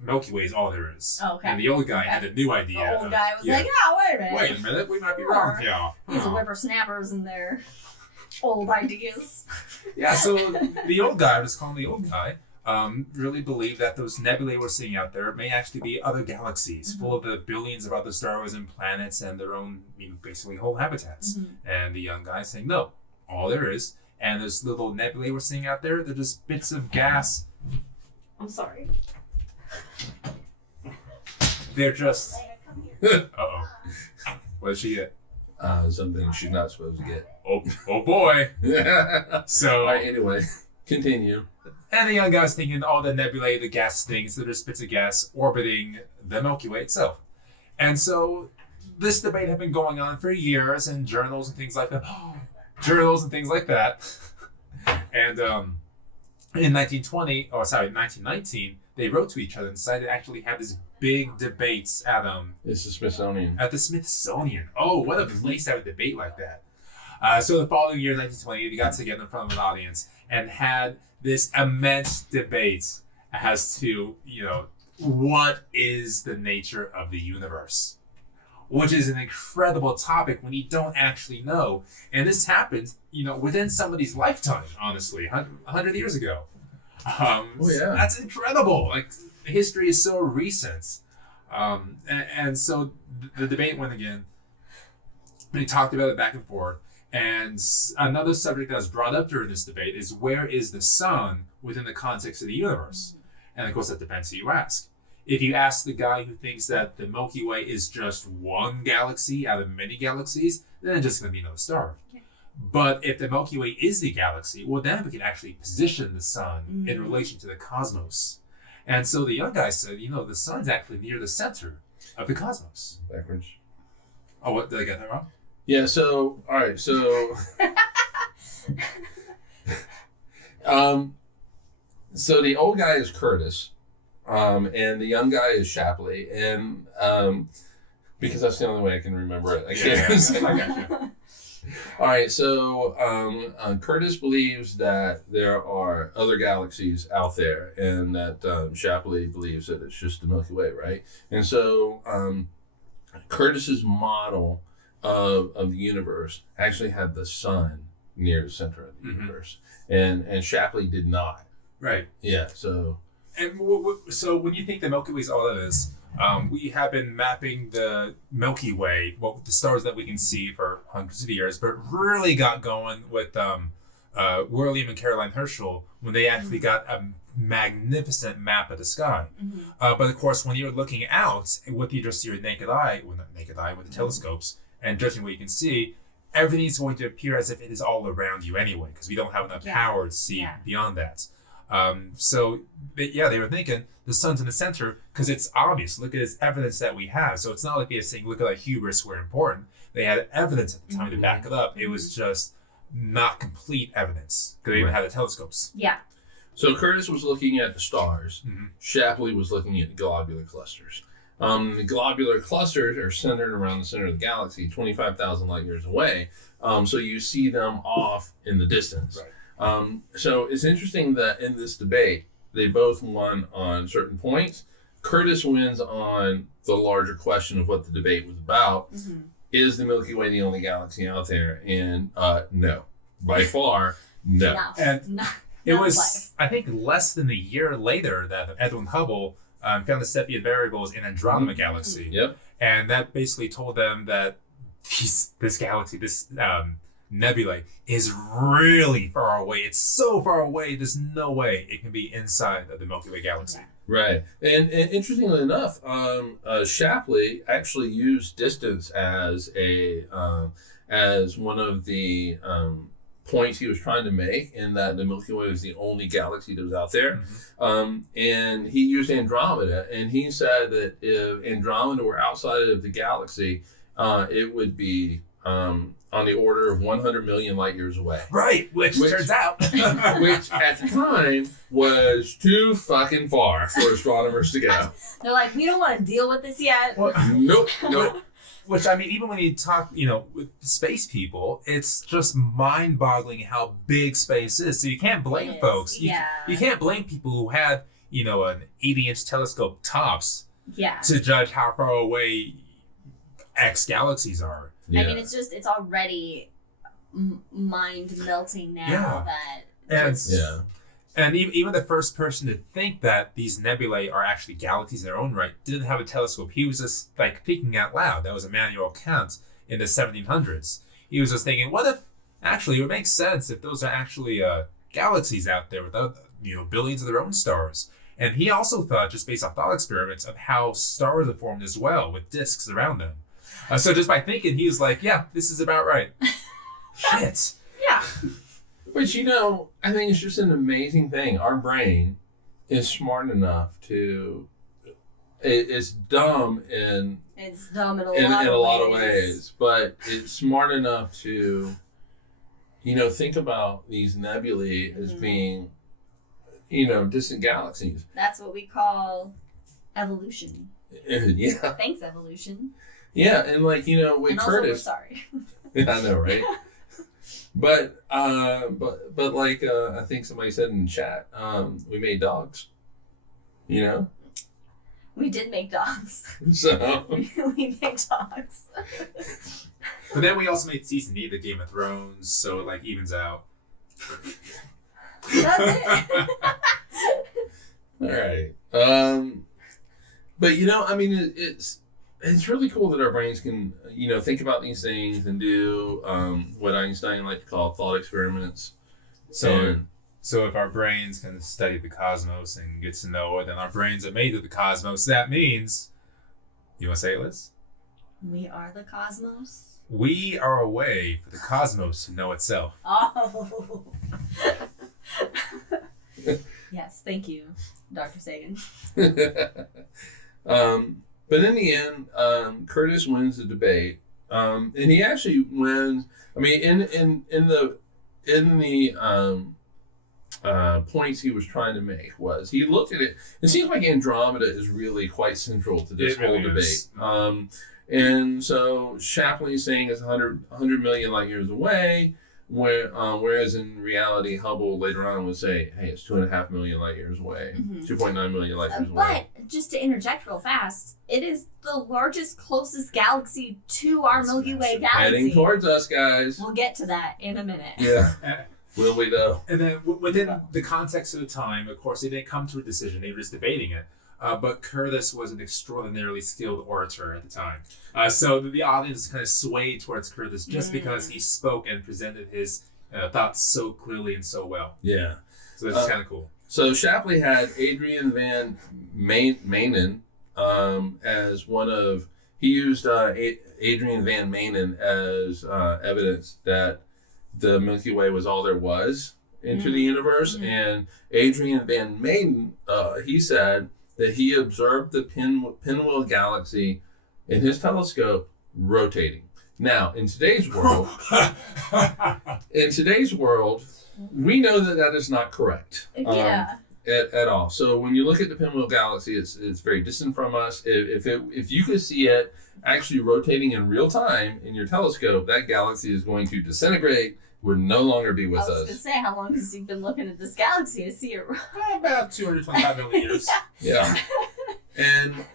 Milky Way is all there is. Oh, okay. And the old guy had a new idea. The old of, guy was yeah, like, "Oh, wait a minute. wait a minute, we might be wrong here." These whippersnappers and their old ideas." Yeah, so the old guy, let's call him the old guy, really believed that those nebulae we're seeing out there may actually be other galaxies full of the billions of other stars and planets and their own, basically whole habitats. And the young guy saying, no, all there is, and those little nebulae we're seeing out there, they're just bits of gas. I'm sorry. They're just... Uh-oh. What did she get? Something she's not supposed to get. Oh boy. So... All right, anyway, continue. And the young guy's thinking all the nebulae, the gas things, that are bits of gas orbiting the Milky Way itself. And so this debate had been going on for years in journals and things like that. And in 1919, they wrote to each other and decided to actually have this big debates at It's the Smithsonian. At the Smithsonian. Oh, what a place to have a debate like that. So the following year, 1920, they got together in front of an audience and had this immense debate as to, what is the nature of the universe? Which is an incredible topic when you don't actually know. And this happened, within somebody's lifetime, honestly, 100 years ago. Oh, yeah. That's incredible. Like, history is so recent. And so the debate went again. They talked about it back and forth. And another subject that was brought up during this debate is, where is the sun within the context of the universe? And of course, that depends who you ask. If you ask the guy who thinks that the Milky Way is just one galaxy out of many galaxies, then it's just going to be another star. Okay. But if the Milky Way is the galaxy, well, then we can actually position the sun in relation to the cosmos. And so the young guy said, the sun's actually near the center of the cosmos. Backwards. Oh, what? Did I get that wrong? Yeah, so, all right, so... so the old guy is Curtis, and the young guy is Shapley, and because that's the only way I can remember it. I got you. All right, so Curtis believes that there are other galaxies out there, and that Shapley believes that it's just the Milky Way, right? And so Curtis's model of the universe actually had the sun near the center of the universe, and Shapley did not. Right. Yeah. So. And so when you think the Milky Way is all that is, we have been mapping the Milky Way, the stars that we can see, for hundreds of years, but really got going with William and Caroline Herschel when they actually got a magnificent map of the sky. But of course, when you're looking out with just your naked eye, with the telescopes, and judging what you can see, everything's going to appear as if it is all around you anyway, because we don't have enough power to see beyond that. So they were thinking the sun's in the center because it's obvious. Look at this evidence that we have. So it's not like they're saying, look at that hubris, we're important. They had evidence at the time to back it up. It was just not complete evidence because they even had the telescopes. Yeah. So Curtis was looking at the stars. Shapley was looking at the globular clusters. The globular clusters are centered around the center of the galaxy, 25,000 light years away. So you see them off in the distance. Right. So it's interesting that in this debate, they both won on certain points. Curtis wins on the larger question of what the debate was about. Is the Milky Way the only galaxy out there? And no. By far, no. And it was, I think, less than a year later that Edwin Hubble found the Cepheid variables in Andromeda Galaxy. Yep. And that basically told them that this galaxy, this nebulae, is really far away. It's so far away, there's no way it can be inside of the Milky Way galaxy. Right. And interestingly enough, Shapley actually used distance as as one of the points he was trying to make, in that the Milky Way was the only galaxy that was out there. And he used Andromeda, and he said that if Andromeda were outside of the galaxy, it would be on the order of 100 million light years away. Right, which turns out. Which at the time was too fucking far for astronomers to go. They're like, we don't want to deal with this yet. Well, Nope. Which, I mean, even when you talk, with space people, it's just mind-boggling how big space is. So you can't blame folks. You can't blame people who had, an 80-inch telescope tops to judge how far away X galaxies are. Yeah. I mean, it's already mind-melting now And even the first person to think that these nebulae are actually galaxies in their own right didn't have a telescope. He was just thinking out loud. That was Immanuel Kant in the 1700s. He was just thinking, what if actually it would make sense if those are actually galaxies out there without billions of their own stars. And he also thought, just based off thought experiments, of how stars are formed as well with disks around them. So just by thinking, he was like, yeah, this is about right. Shit. Yeah. But I think it's just an amazing thing. Our brain is smart enough to. It's dumb in a lot of ways, but it's smart enough to, think about these nebulae as being, distant galaxies. That's what we call evolution. Yeah. Thanks, evolution. Yeah, and with and Curtis. Also, we're sorry. Yeah, I know, right? But I think somebody said in the chat, we made dogs. We did make dogs. So we made dogs. But then we also made season 8 of Game of Thrones, so it evens out. That's it. All right. But it's really cool that our brains can, think about these things and do what Einstein liked to call thought experiments. So if our brains can study the cosmos and get to know it, then our brains are made of the cosmos. That means, you want to say it, Liz? We are the cosmos. We are a way for the cosmos to know itself. Oh. Yes, thank you, Dr. Sagan. But in the end, Curtis wins the debate, and he actually wins. I mean, in the points he was trying to make was he looked at it. It seems like Andromeda is really quite central to this whole debate. And so Shapley is saying it's 100 million light years away, whereas in reality, Hubble later on would say, hey, it's 2.5 million light years away, 2.9 million light years away. But just to interject real fast, it is the largest, closest galaxy to our Milky Way galaxy. Heading towards us, guys. We'll get to that in a minute. Yeah. Will we, though? And then within the context of the time, of course, they didn't come to a decision. They were just debating it. But Curtis was an extraordinarily skilled orator at the time. So the audience kind of swayed towards Curtis just because he spoke and presented his thoughts so clearly and so well. Yeah. So that's kind of cool. So Shapley had Adrian Van Manen as one of... He used Adrian Van Manen as evidence that the Milky Way was all there was into the universe. And Adrian Van Manen, he said that he observed the Pinwheel galaxy in his telescope rotating. Now, in today's world, we know that is not correct. Yeah. At all. So when you look at the Pinwheel galaxy, it's very distant from us. If you could see it actually rotating in real time in your telescope, that galaxy is going to disintegrate, would no longer be with us. I was going to say, how long has he been looking at this galaxy to see it? About 225 million years. Yeah.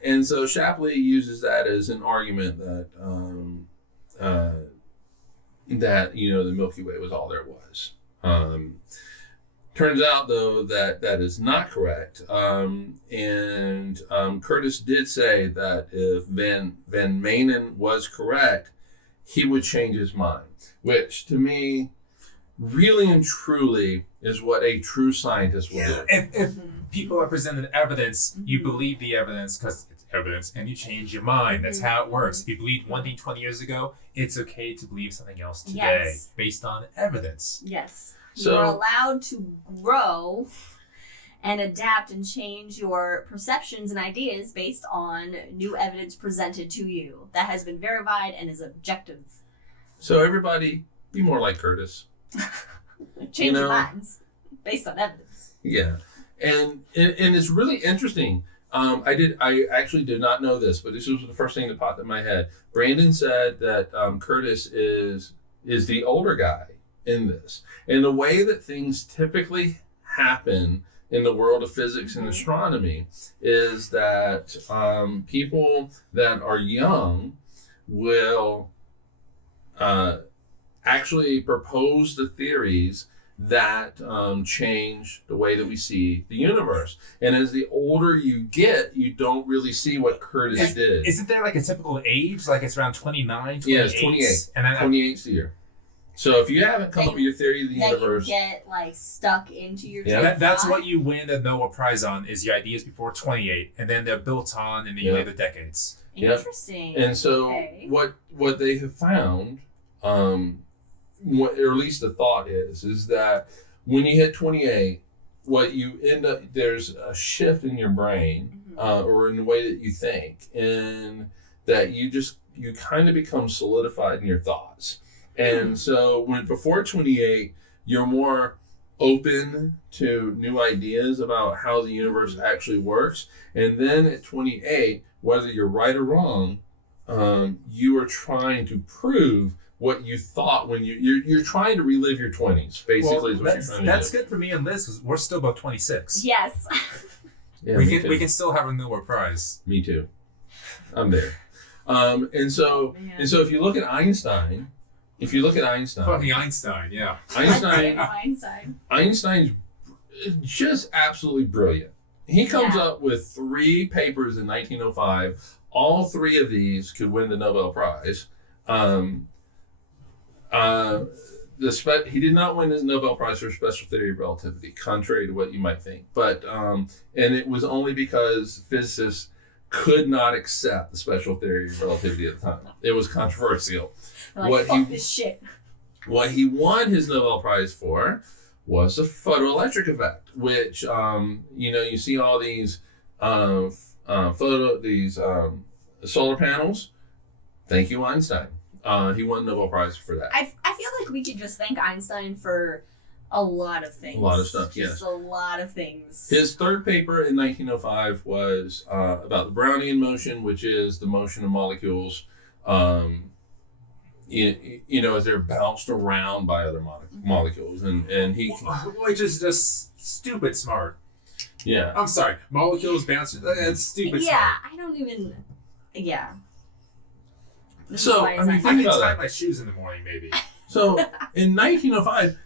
And so Shapley uses that as an argument that the Milky Way was all there was. Turns out, though, that is not correct. And Curtis did say that if Van Manen was correct, he would change his mind, which to me, really and truly, is what a true scientist will do. If people are presented evidence, you believe the evidence because evidence and you change your mind. That's how it works. If you believed one thing 20 years ago, it's okay to believe something else today based on evidence. Yes. So, you're allowed to grow and adapt and change your perceptions and ideas based on new evidence presented to you that has been verified and is objective. So everybody, be more like Curtis. Change your minds based on evidence. Yeah, and it's really interesting. I actually did not know this, but this was the first thing that popped in my head. Brandon said that Curtis is the older guy in this, and the way that things typically happen in the world of physics and astronomy is that people that are young will actually propose the theories that change the way that we see the universe. And as the older you get, you don't really see what Curtis did. Isn't there like a typical age? Like it's around 29, 28? Yeah, it's 28. And then 28's the year. So if you haven't come up with your theory of the universe, you get like stuck into your that's what you win the Nobel Prize on, is your ideas before 28, and then they're built on in the later decades. Interesting. And so what they have found, or at least the thought is that when you hit 28, what you end up, there's a shift in your brain or in the way that you think, and that you kind of become solidified in your thoughts. And so before 28, you're more open to new ideas about how the universe actually works. And then at 28, whether you're right or wrong, you are trying to prove what you thought when you're trying to relive your 20s, basically. Well, that's good for me and Liz, because we're still about 26. Yes. Yeah, we can still have a Nobel Prize. Me too. I'm there. And so if you look at Einstein, Fucking Einstein, yeah. Einstein's just absolutely brilliant. He comes up with 3 papers in 1905. All 3 of these could win the Nobel Prize. He did not win his Nobel Prize for special theory of relativity, contrary to what you might think. But and it was only because physicists could not accept the special theory of relativity at the time. It was controversial. Like, fuck this shit. What he won his Nobel Prize for was the photoelectric effect, which you see all these solar panels. Thank you, Einstein. He won the Nobel Prize for that. I feel like we could just thank Einstein for a lot of things. A lot of stuff, Just a lot of things. His third paper in 1905 was about the Brownian motion, which is the motion of molecules, as they're bounced around by other molecules. And he... Which is just stupid smart. Yeah. I'm sorry. Molecules bounce... That's stupid smart. Yeah, I don't even... Yeah. So, I I can tie my shoes in the morning, maybe. So, in 1905...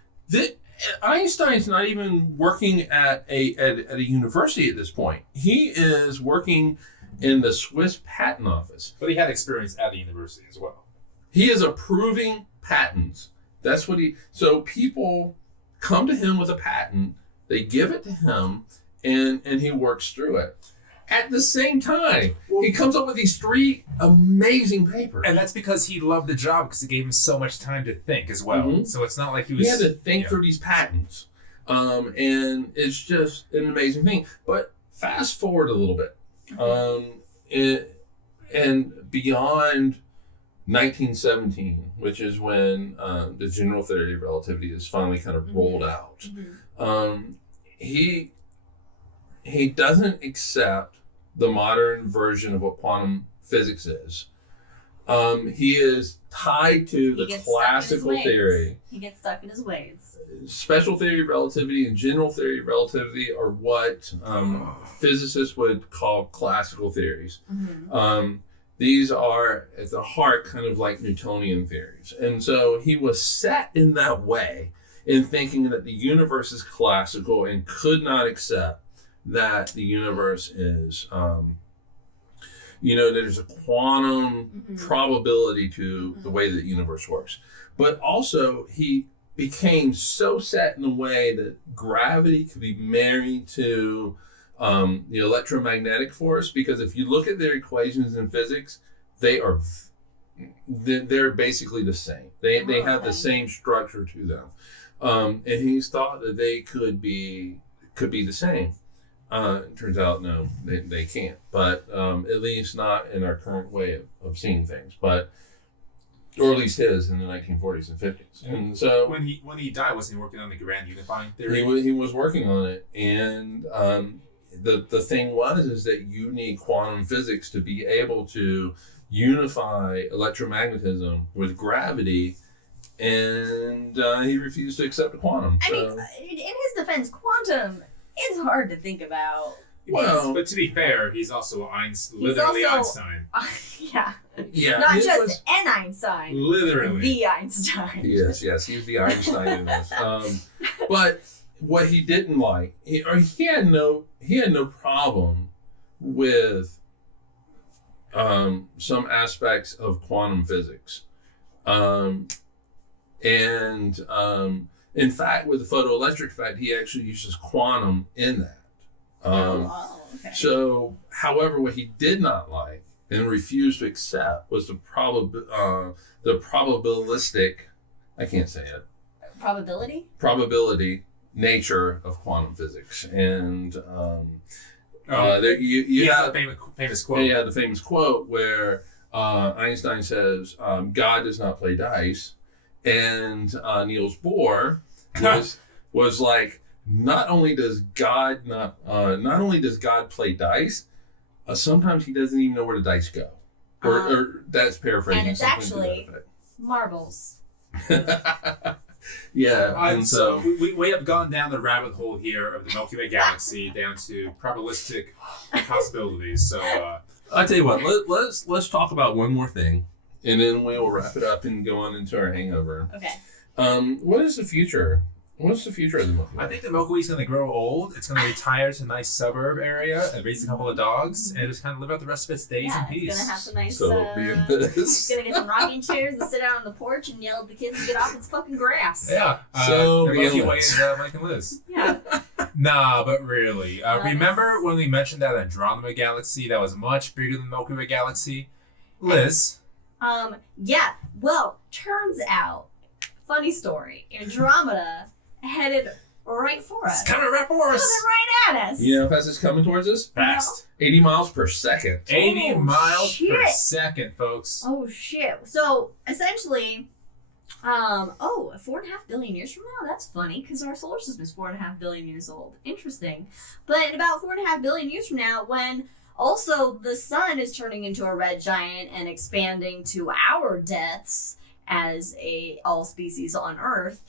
Einstein's not even working at a university at this point. He is working in the Swiss patent office. But he had experience at the university as well. He is approving patents. That's what so people come to him with a patent, they give it to him, and he works through it. At the same time, he comes up with these 3 amazing papers. And that's because he loved the job, because it gave him so much time to think as well. Mm-hmm. So it's not like he had to think through these patents. And it's just an amazing thing. But fast forward a little bit. And beyond 1917, which is when the general theory of relativity is finally kind of rolled out, he doesn't accept the modern version of what quantum physics is. He is tied to the classical theory. He gets stuck in his ways. Special theory of relativity and general theory of relativity are what physicists would call classical theories. Mm-hmm. These are, at the heart, kind of like Newtonian theories. And so he was set in that way, in thinking that the universe is classical and could not accept that the universe is, there's a quantum probability to the way that the universe works. But also, he became so set in a way that gravity could be married to the electromagnetic force, because if you look at their equations in physics, they're basically the same. They have the same structure to them. And he's thought that they could be the same. It turns out, no, they can't. But at least not in our current way of seeing things. But or at least his in the 1940s and 50s. And so when he died, wasn't he working on the grand unifying theory? He was working on it, and the thing is that you need quantum physics to be able to unify electromagnetism with gravity, and he refused to accept quantum. I mean, in his defense, quantum is hard to think about. Well, but to be fair, he's also literally Einstein. Yeah. Not just an Einstein. Literally. The Einstein. Yes, he's the Einstein in this. But what he didn't like, he had no problem with some aspects of quantum physics. In fact, with the photoelectric effect, he actually uses quantum in that. Okay. So, however, what he did not like and refused to accept was the probabilistic, I can't say it. Probability nature of quantum physics. And you have the famous quote. Yeah, the famous quote where Einstein says, God does not play dice. And Niels Bohr was like, not only does God play dice, sometimes he doesn't even know where the dice go. Or that's paraphrasing. And it's actually marbles. Yeah. And so we have gone down the rabbit hole here of the Milky Way galaxy down to probabilistic possibilities. So I tell you what, let's talk about one more thing, and then we will wrap it up and go on into our hangover. Okay. What is the future? What's the future of the Milky Way? I think the Milky Way is going to grow old. It's going to retire to a nice suburb area and raise a couple of dogs and just kind of live out the rest of its days in peace. It's going to have some nice... It's going to get some rocking chairs and sit out on the porch and yell at the kids to get off its fucking grass. Yeah. So the Milky Way is Mike and Liz. Yeah. Nah, but really. Remember when we mentioned that Andromeda galaxy that was much bigger than the Milky Way galaxy? Liz? Yeah. Well, turns out, funny story, Andromeda headed right for us. It's coming right for us. Coming right at us. You know how fast it's coming towards us? Fast. 80 miles per second. 80 miles per shit. second, folks. Oh, shit. So, essentially, 4.5 billion years from now? That's funny, because our solar system is 4.5 billion years old. Interesting. But about 4.5 billion years from now, when also the sun is turning into a red giant and expanding to our deaths as all species on Earth,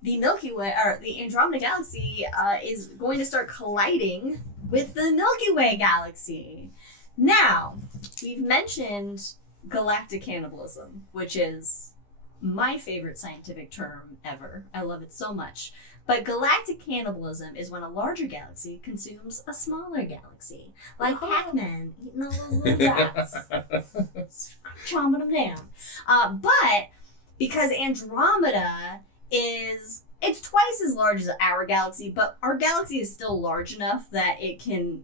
the Milky Way, or the Andromeda galaxy, is going to start colliding with the Milky Way galaxy. Now, we've mentioned galactic cannibalism, which is my favorite scientific term ever. I love it so much. But galactic cannibalism is when a larger galaxy consumes a smaller galaxy. Like Pac-Man eating all those little dots. Chomping them down. But because Andromeda it's twice as large as our galaxy, but our galaxy is still large enough that it can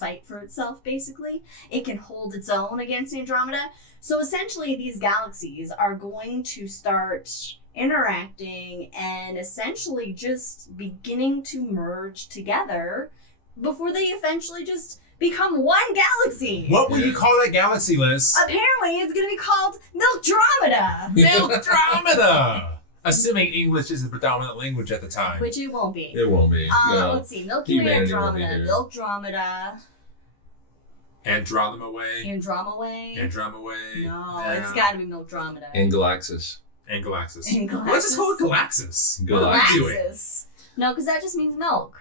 fight for itself. Basically, it can hold its own against Andromeda. So essentially, these galaxies are going to start interacting and essentially just beginning to merge together before they eventually just become one galaxy. What would you call that galaxy, Liz? Apparently, it's going to be called Milkdromeda. Milkdromeda! Assuming English is the predominant language at the time. Which it won't be. It won't be. No. Let's see. Milky Way, Andromeda, Milkdromeda. Andromeda Way. Andromeda Way. Andromeda Way. No, it's got to be Milkdromeda. And Galaxis. And Galaxis. And Galaxis. What's this called Galaxis? Galaxis. No, because that just means milk.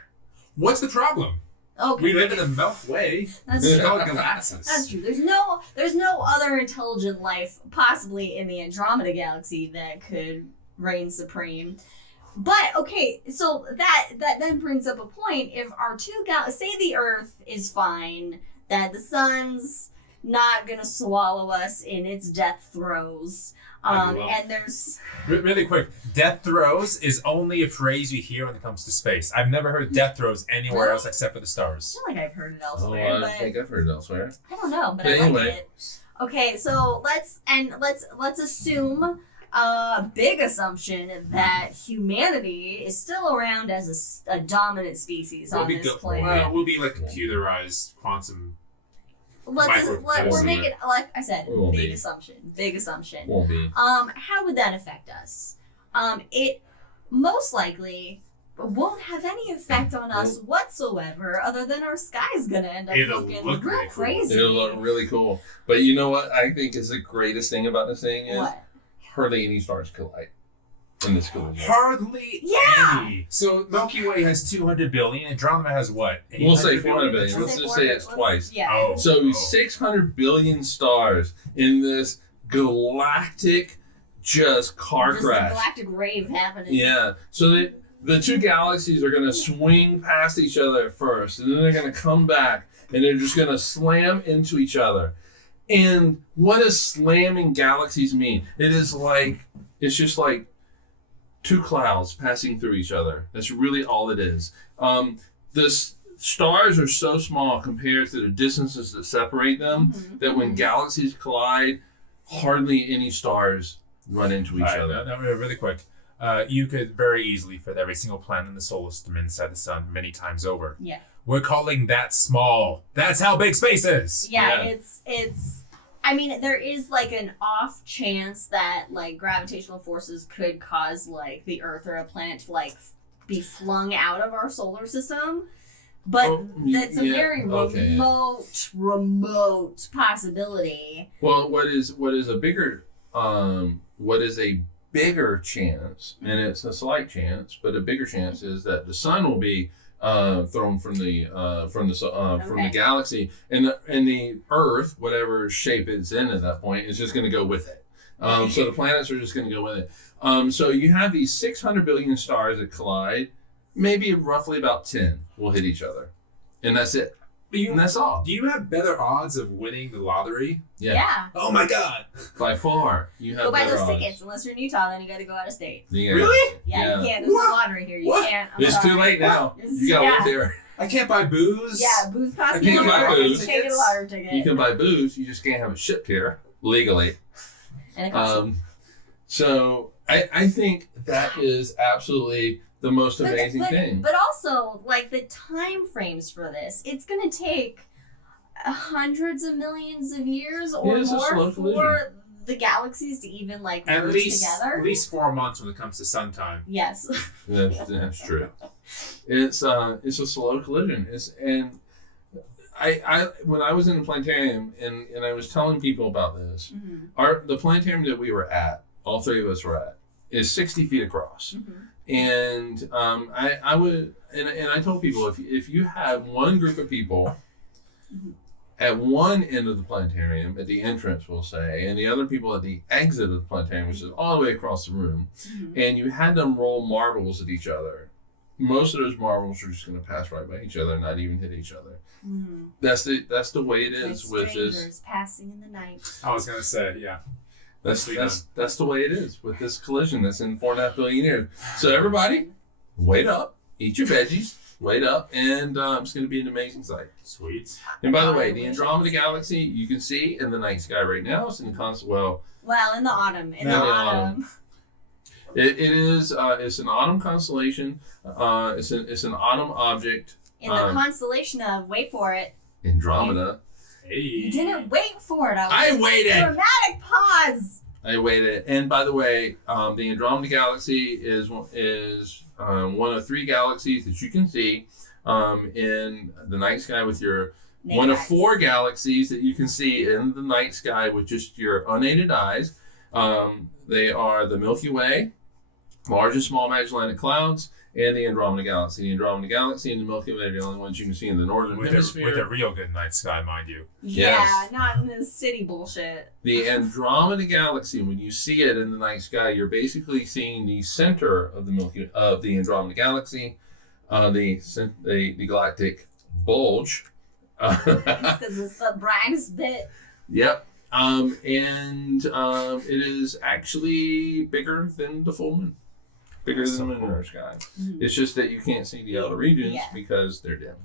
What's the problem? Okay. We live in the Milky Way. That's It's true. called Galaxis. That's true. There's no other intelligent life possibly in the Andromeda galaxy that could reign supreme. But okay, so that then brings up a point. If our two say the Earth is fine, that the sun's not gonna swallow us in its death throes. And there's really quick. Death throes is only a phrase you hear when it comes to space. I've never heard death throes anywhere else except for the I stars. feel like I've heard it elsewhere, I but think I've heard it elsewhere. I don't know, but But I anyway. like it. Okay, so let's assume big assumption that humanity is still around as a dominant species on this planet. Well, we'll be like computerized quantum. We're microcosm. making, like I said, It won't big be. assumption. Big assumption. Won't be. How would that affect us? It most likely won't have any effect on us whatsoever, other than our sky's gonna end up It'll looking look real really cool. crazy. It'll look really cool. But you know what I think is the greatest thing about this thing is What? hardly any stars collide in this collision. Hardly Yeah. any. So Milky Way has 200 billion. Andromeda has what? We'll say 800 400 billion. Let's just say it's twice. Yeah. Oh. So 600 billion stars in this galactic just car Just a crash. galactic rave happening. Yeah. So the two galaxies are going to swing past each other at first, and then they're going to come back, and they're just going to slam into each other. And what does slamming galaxies mean? It's just like two clouds passing through each other. That's really all it is. Stars are so small compared to the distances that separate them that when galaxies collide, hardly any stars run into each other. No, really quick. You could very easily fit every single planet in the solar system inside the sun many times over. Yeah. We're calling that small. That's how big space is. Yeah, Yeah. it's I mean, there is like an off chance that like gravitational forces could cause like the Earth or a planet to like be flung out of our solar system. But that's a very remote possibility. Well, what is a bigger chance, and it's a slight chance, but a bigger chance is that the sun will be thrown from the galaxy, and the Earth, whatever shape it's in at that point, is just going to go with it. So the planets are just going to go with it. So you have these 600 billion stars that collide. Maybe roughly about 10 will hit each other, and that's it. And that's all. Do you have better odds of winning the lottery? Yeah. Oh my god! By far, you have Go buy better those odds. tickets. Unless you're in Utah, then you got to go out of state. Yeah. Really? Yeah, you can't. There's What? no lottery here. You What? can't. I'm It's too sorry. late now. It's- You gotta yeah. live there. I can't buy booze. Yeah, booze costs You can more. buy You booze. can't get a lottery ticket. You can buy booze, you just can't have it shipped here legally. And it costs So I think that is absolutely the most amazing thing. But also, like the time frames for this, it's going to take hundreds of millions of years or Yeah, it's a slow more collision. for the galaxies to even like At merge together. at least 4 months when it comes to sun time. Yes. That's true. It's a slow collision. I when I was in the planetarium and I was telling people about this, the planetarium that we were at, all three of us were at, is 60 feet across. And I would and I told people if you have one group of people at one end of the planetarium, at the entrance we'll say, and the other people at the exit of the planetarium, which is all the way across the room, and you had them roll marbles at each other, most of those marbles are just going to pass right by each other and not even hit each other. That's the way it is with this. Strangers passing in the night. I was gonna say, yeah. That's the way it is with this collision that's in 4.5 billion years. So everybody, wait up, eat your veggies, wait up, and it's going to be an amazing sight. Sweet. And by the way, the Andromeda Galaxy you can see in the night sky right now. It's in the Well, in the autumn. In the autumn. It is. It's an autumn constellation. It's an autumn object. In the constellation of, wait for it. Andromeda. Hey. You didn't wait for it. I waited. Dramatic pause. I waited. And by the way, the Andromeda Galaxy is one of 3 galaxies that you can see in the night sky with your one of 4 galaxies that you can see in the night sky with just your unaided eyes. They are the Milky Way, large and small Magellanic Clouds, and the Andromeda Galaxy. The Andromeda Galaxy and the Milky Way are the only ones you can see in the northern hemisphere. With a real good night sky, mind you. Yeah, not in this city bullshit. The Andromeda Galaxy, when you see it in the night sky, you're basically seeing the center of the Andromeda Galaxy, the galactic bulge. Because it's the brightest bit. Yep. It is actually bigger than the full moon. Bigger than the moon in our sky. Mhm. It's just that you can't see the outer regions because they're dim.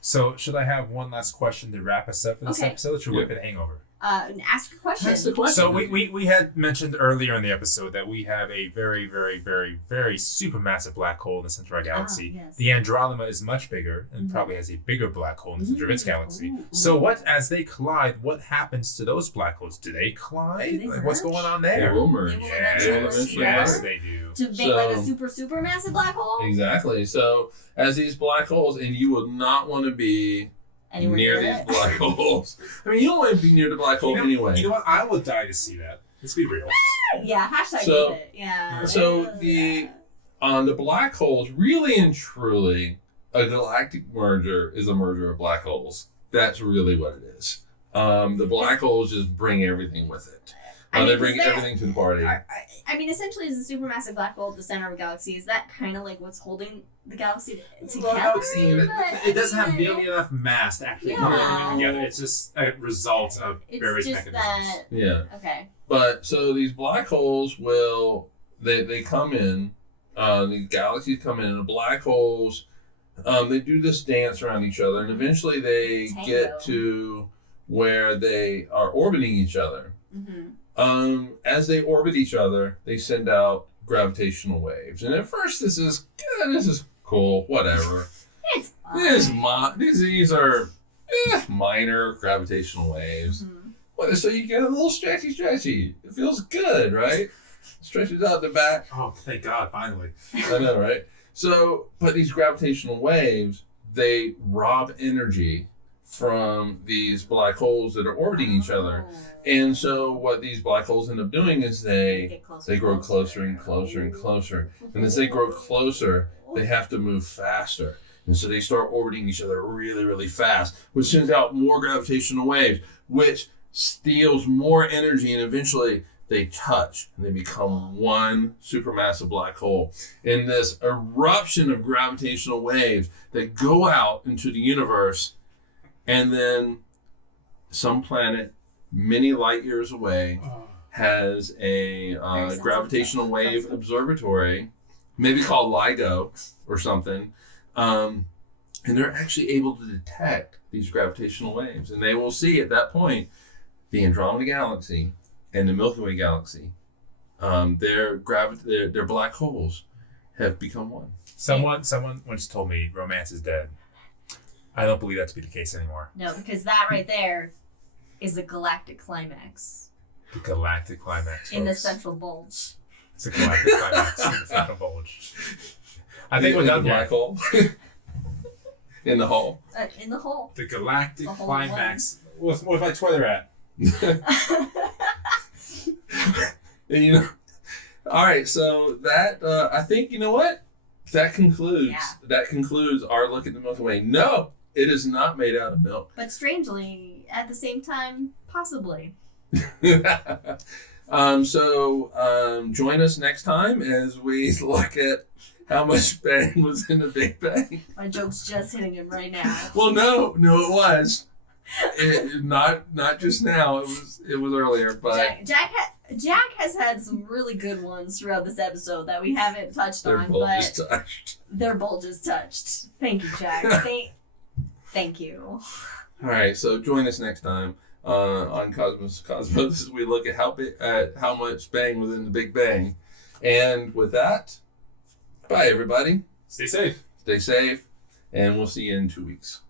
So, should I have one last question to wrap us up for this episode? Or should we wait for the hangover? Ask a question. That's the question. So we had mentioned earlier in the episode that we have a very, very, very, very supermassive black hole in the center of our galaxy. Yes. The Andromeda is much bigger and probably has a bigger black hole in the center of its galaxy. So as they collide, what happens to those black holes? Do they collide? Do they Like, what's merge? going on They there? will merge. They will Yes, eventually yes, merge. they do. To make like a So- super, super massive black hole? Exactly. So as these black holes, and you would not want to be Anywhere near near these it? black holes. I mean, you don't want to be near the black hole anyway. You know what? I would die to see that. Let's be real. Yeah, hashtag So- with it. Yeah. So the black holes, really and truly, a galactic merger is a merger of black holes. That's really what it is. The black holes just bring everything with it. I mean, They bring is that- everything to the party. I mean, essentially, is a supermassive black hole at the center of a galaxy? Is that kind of like what's holding the galaxy together? It doesn't have nearly enough mass to actually hold Yeah. everything together. It's just a result of It's various just mechanisms. that. Yeah. Okay. But so these black holes will they come in, these galaxies come in, and the black holes they do this dance around each other, and eventually they Tango. get to where they are orbiting each other. Mm-hmm. As they orbit each other, they send out gravitational waves, and at first this is cool, whatever. It's fine. These are minor gravitational waves. Mhm. Well, so you get a little stretchy. It feels good, right? Stretches out the back. Oh, thank God, finally. I know, right? So, but these gravitational waves, they rob energy from these black holes that are orbiting each other. And so what these black holes end up doing is they grow closer and closer and closer. And as they grow closer, they have to move faster. And so they start orbiting each other really, really fast, which sends out more gravitational waves, which steals more energy, and eventually they touch and they become one supermassive black hole. In this eruption of gravitational waves that go out into the universe, and then some planet many light years away has a gravitational wave observatory, maybe called LIGO or something, and they're actually able to detect these gravitational waves, and they will see at that point the Andromeda Galaxy and the Milky Way Galaxy. Their black holes have become one. Someone once told me romance is dead. I don't believe that to be the case anymore. No, because that right there is the galactic climax The galactic climax. in the folks. central bulge. It's a galactic climax in the central bulge. I think we're In done the here. black hole. In the hole. In the hole. The galactic The whole climax. What if I toy they're at? And, all right. So that I think what that concludes. Yeah. That concludes our look at the Milky Way. No, it is not made out of milk. But strangely, at the same time, possibly. Join us next time as we look at how much bang was in the Big Bang. My joke's just hitting him right now. Well, no, it was. Not just now. It was earlier, but Jack has had some really good ones throughout this episode that we haven't touched their on, bulge is but touched. their bulge is touched. Thank you, Jack. Thank you. All right, so join us next time on Cosmos as we look at how much bang was in the Big Bang. And with that, bye everybody. Stay safe. Stay safe, and we'll see you in 2 weeks.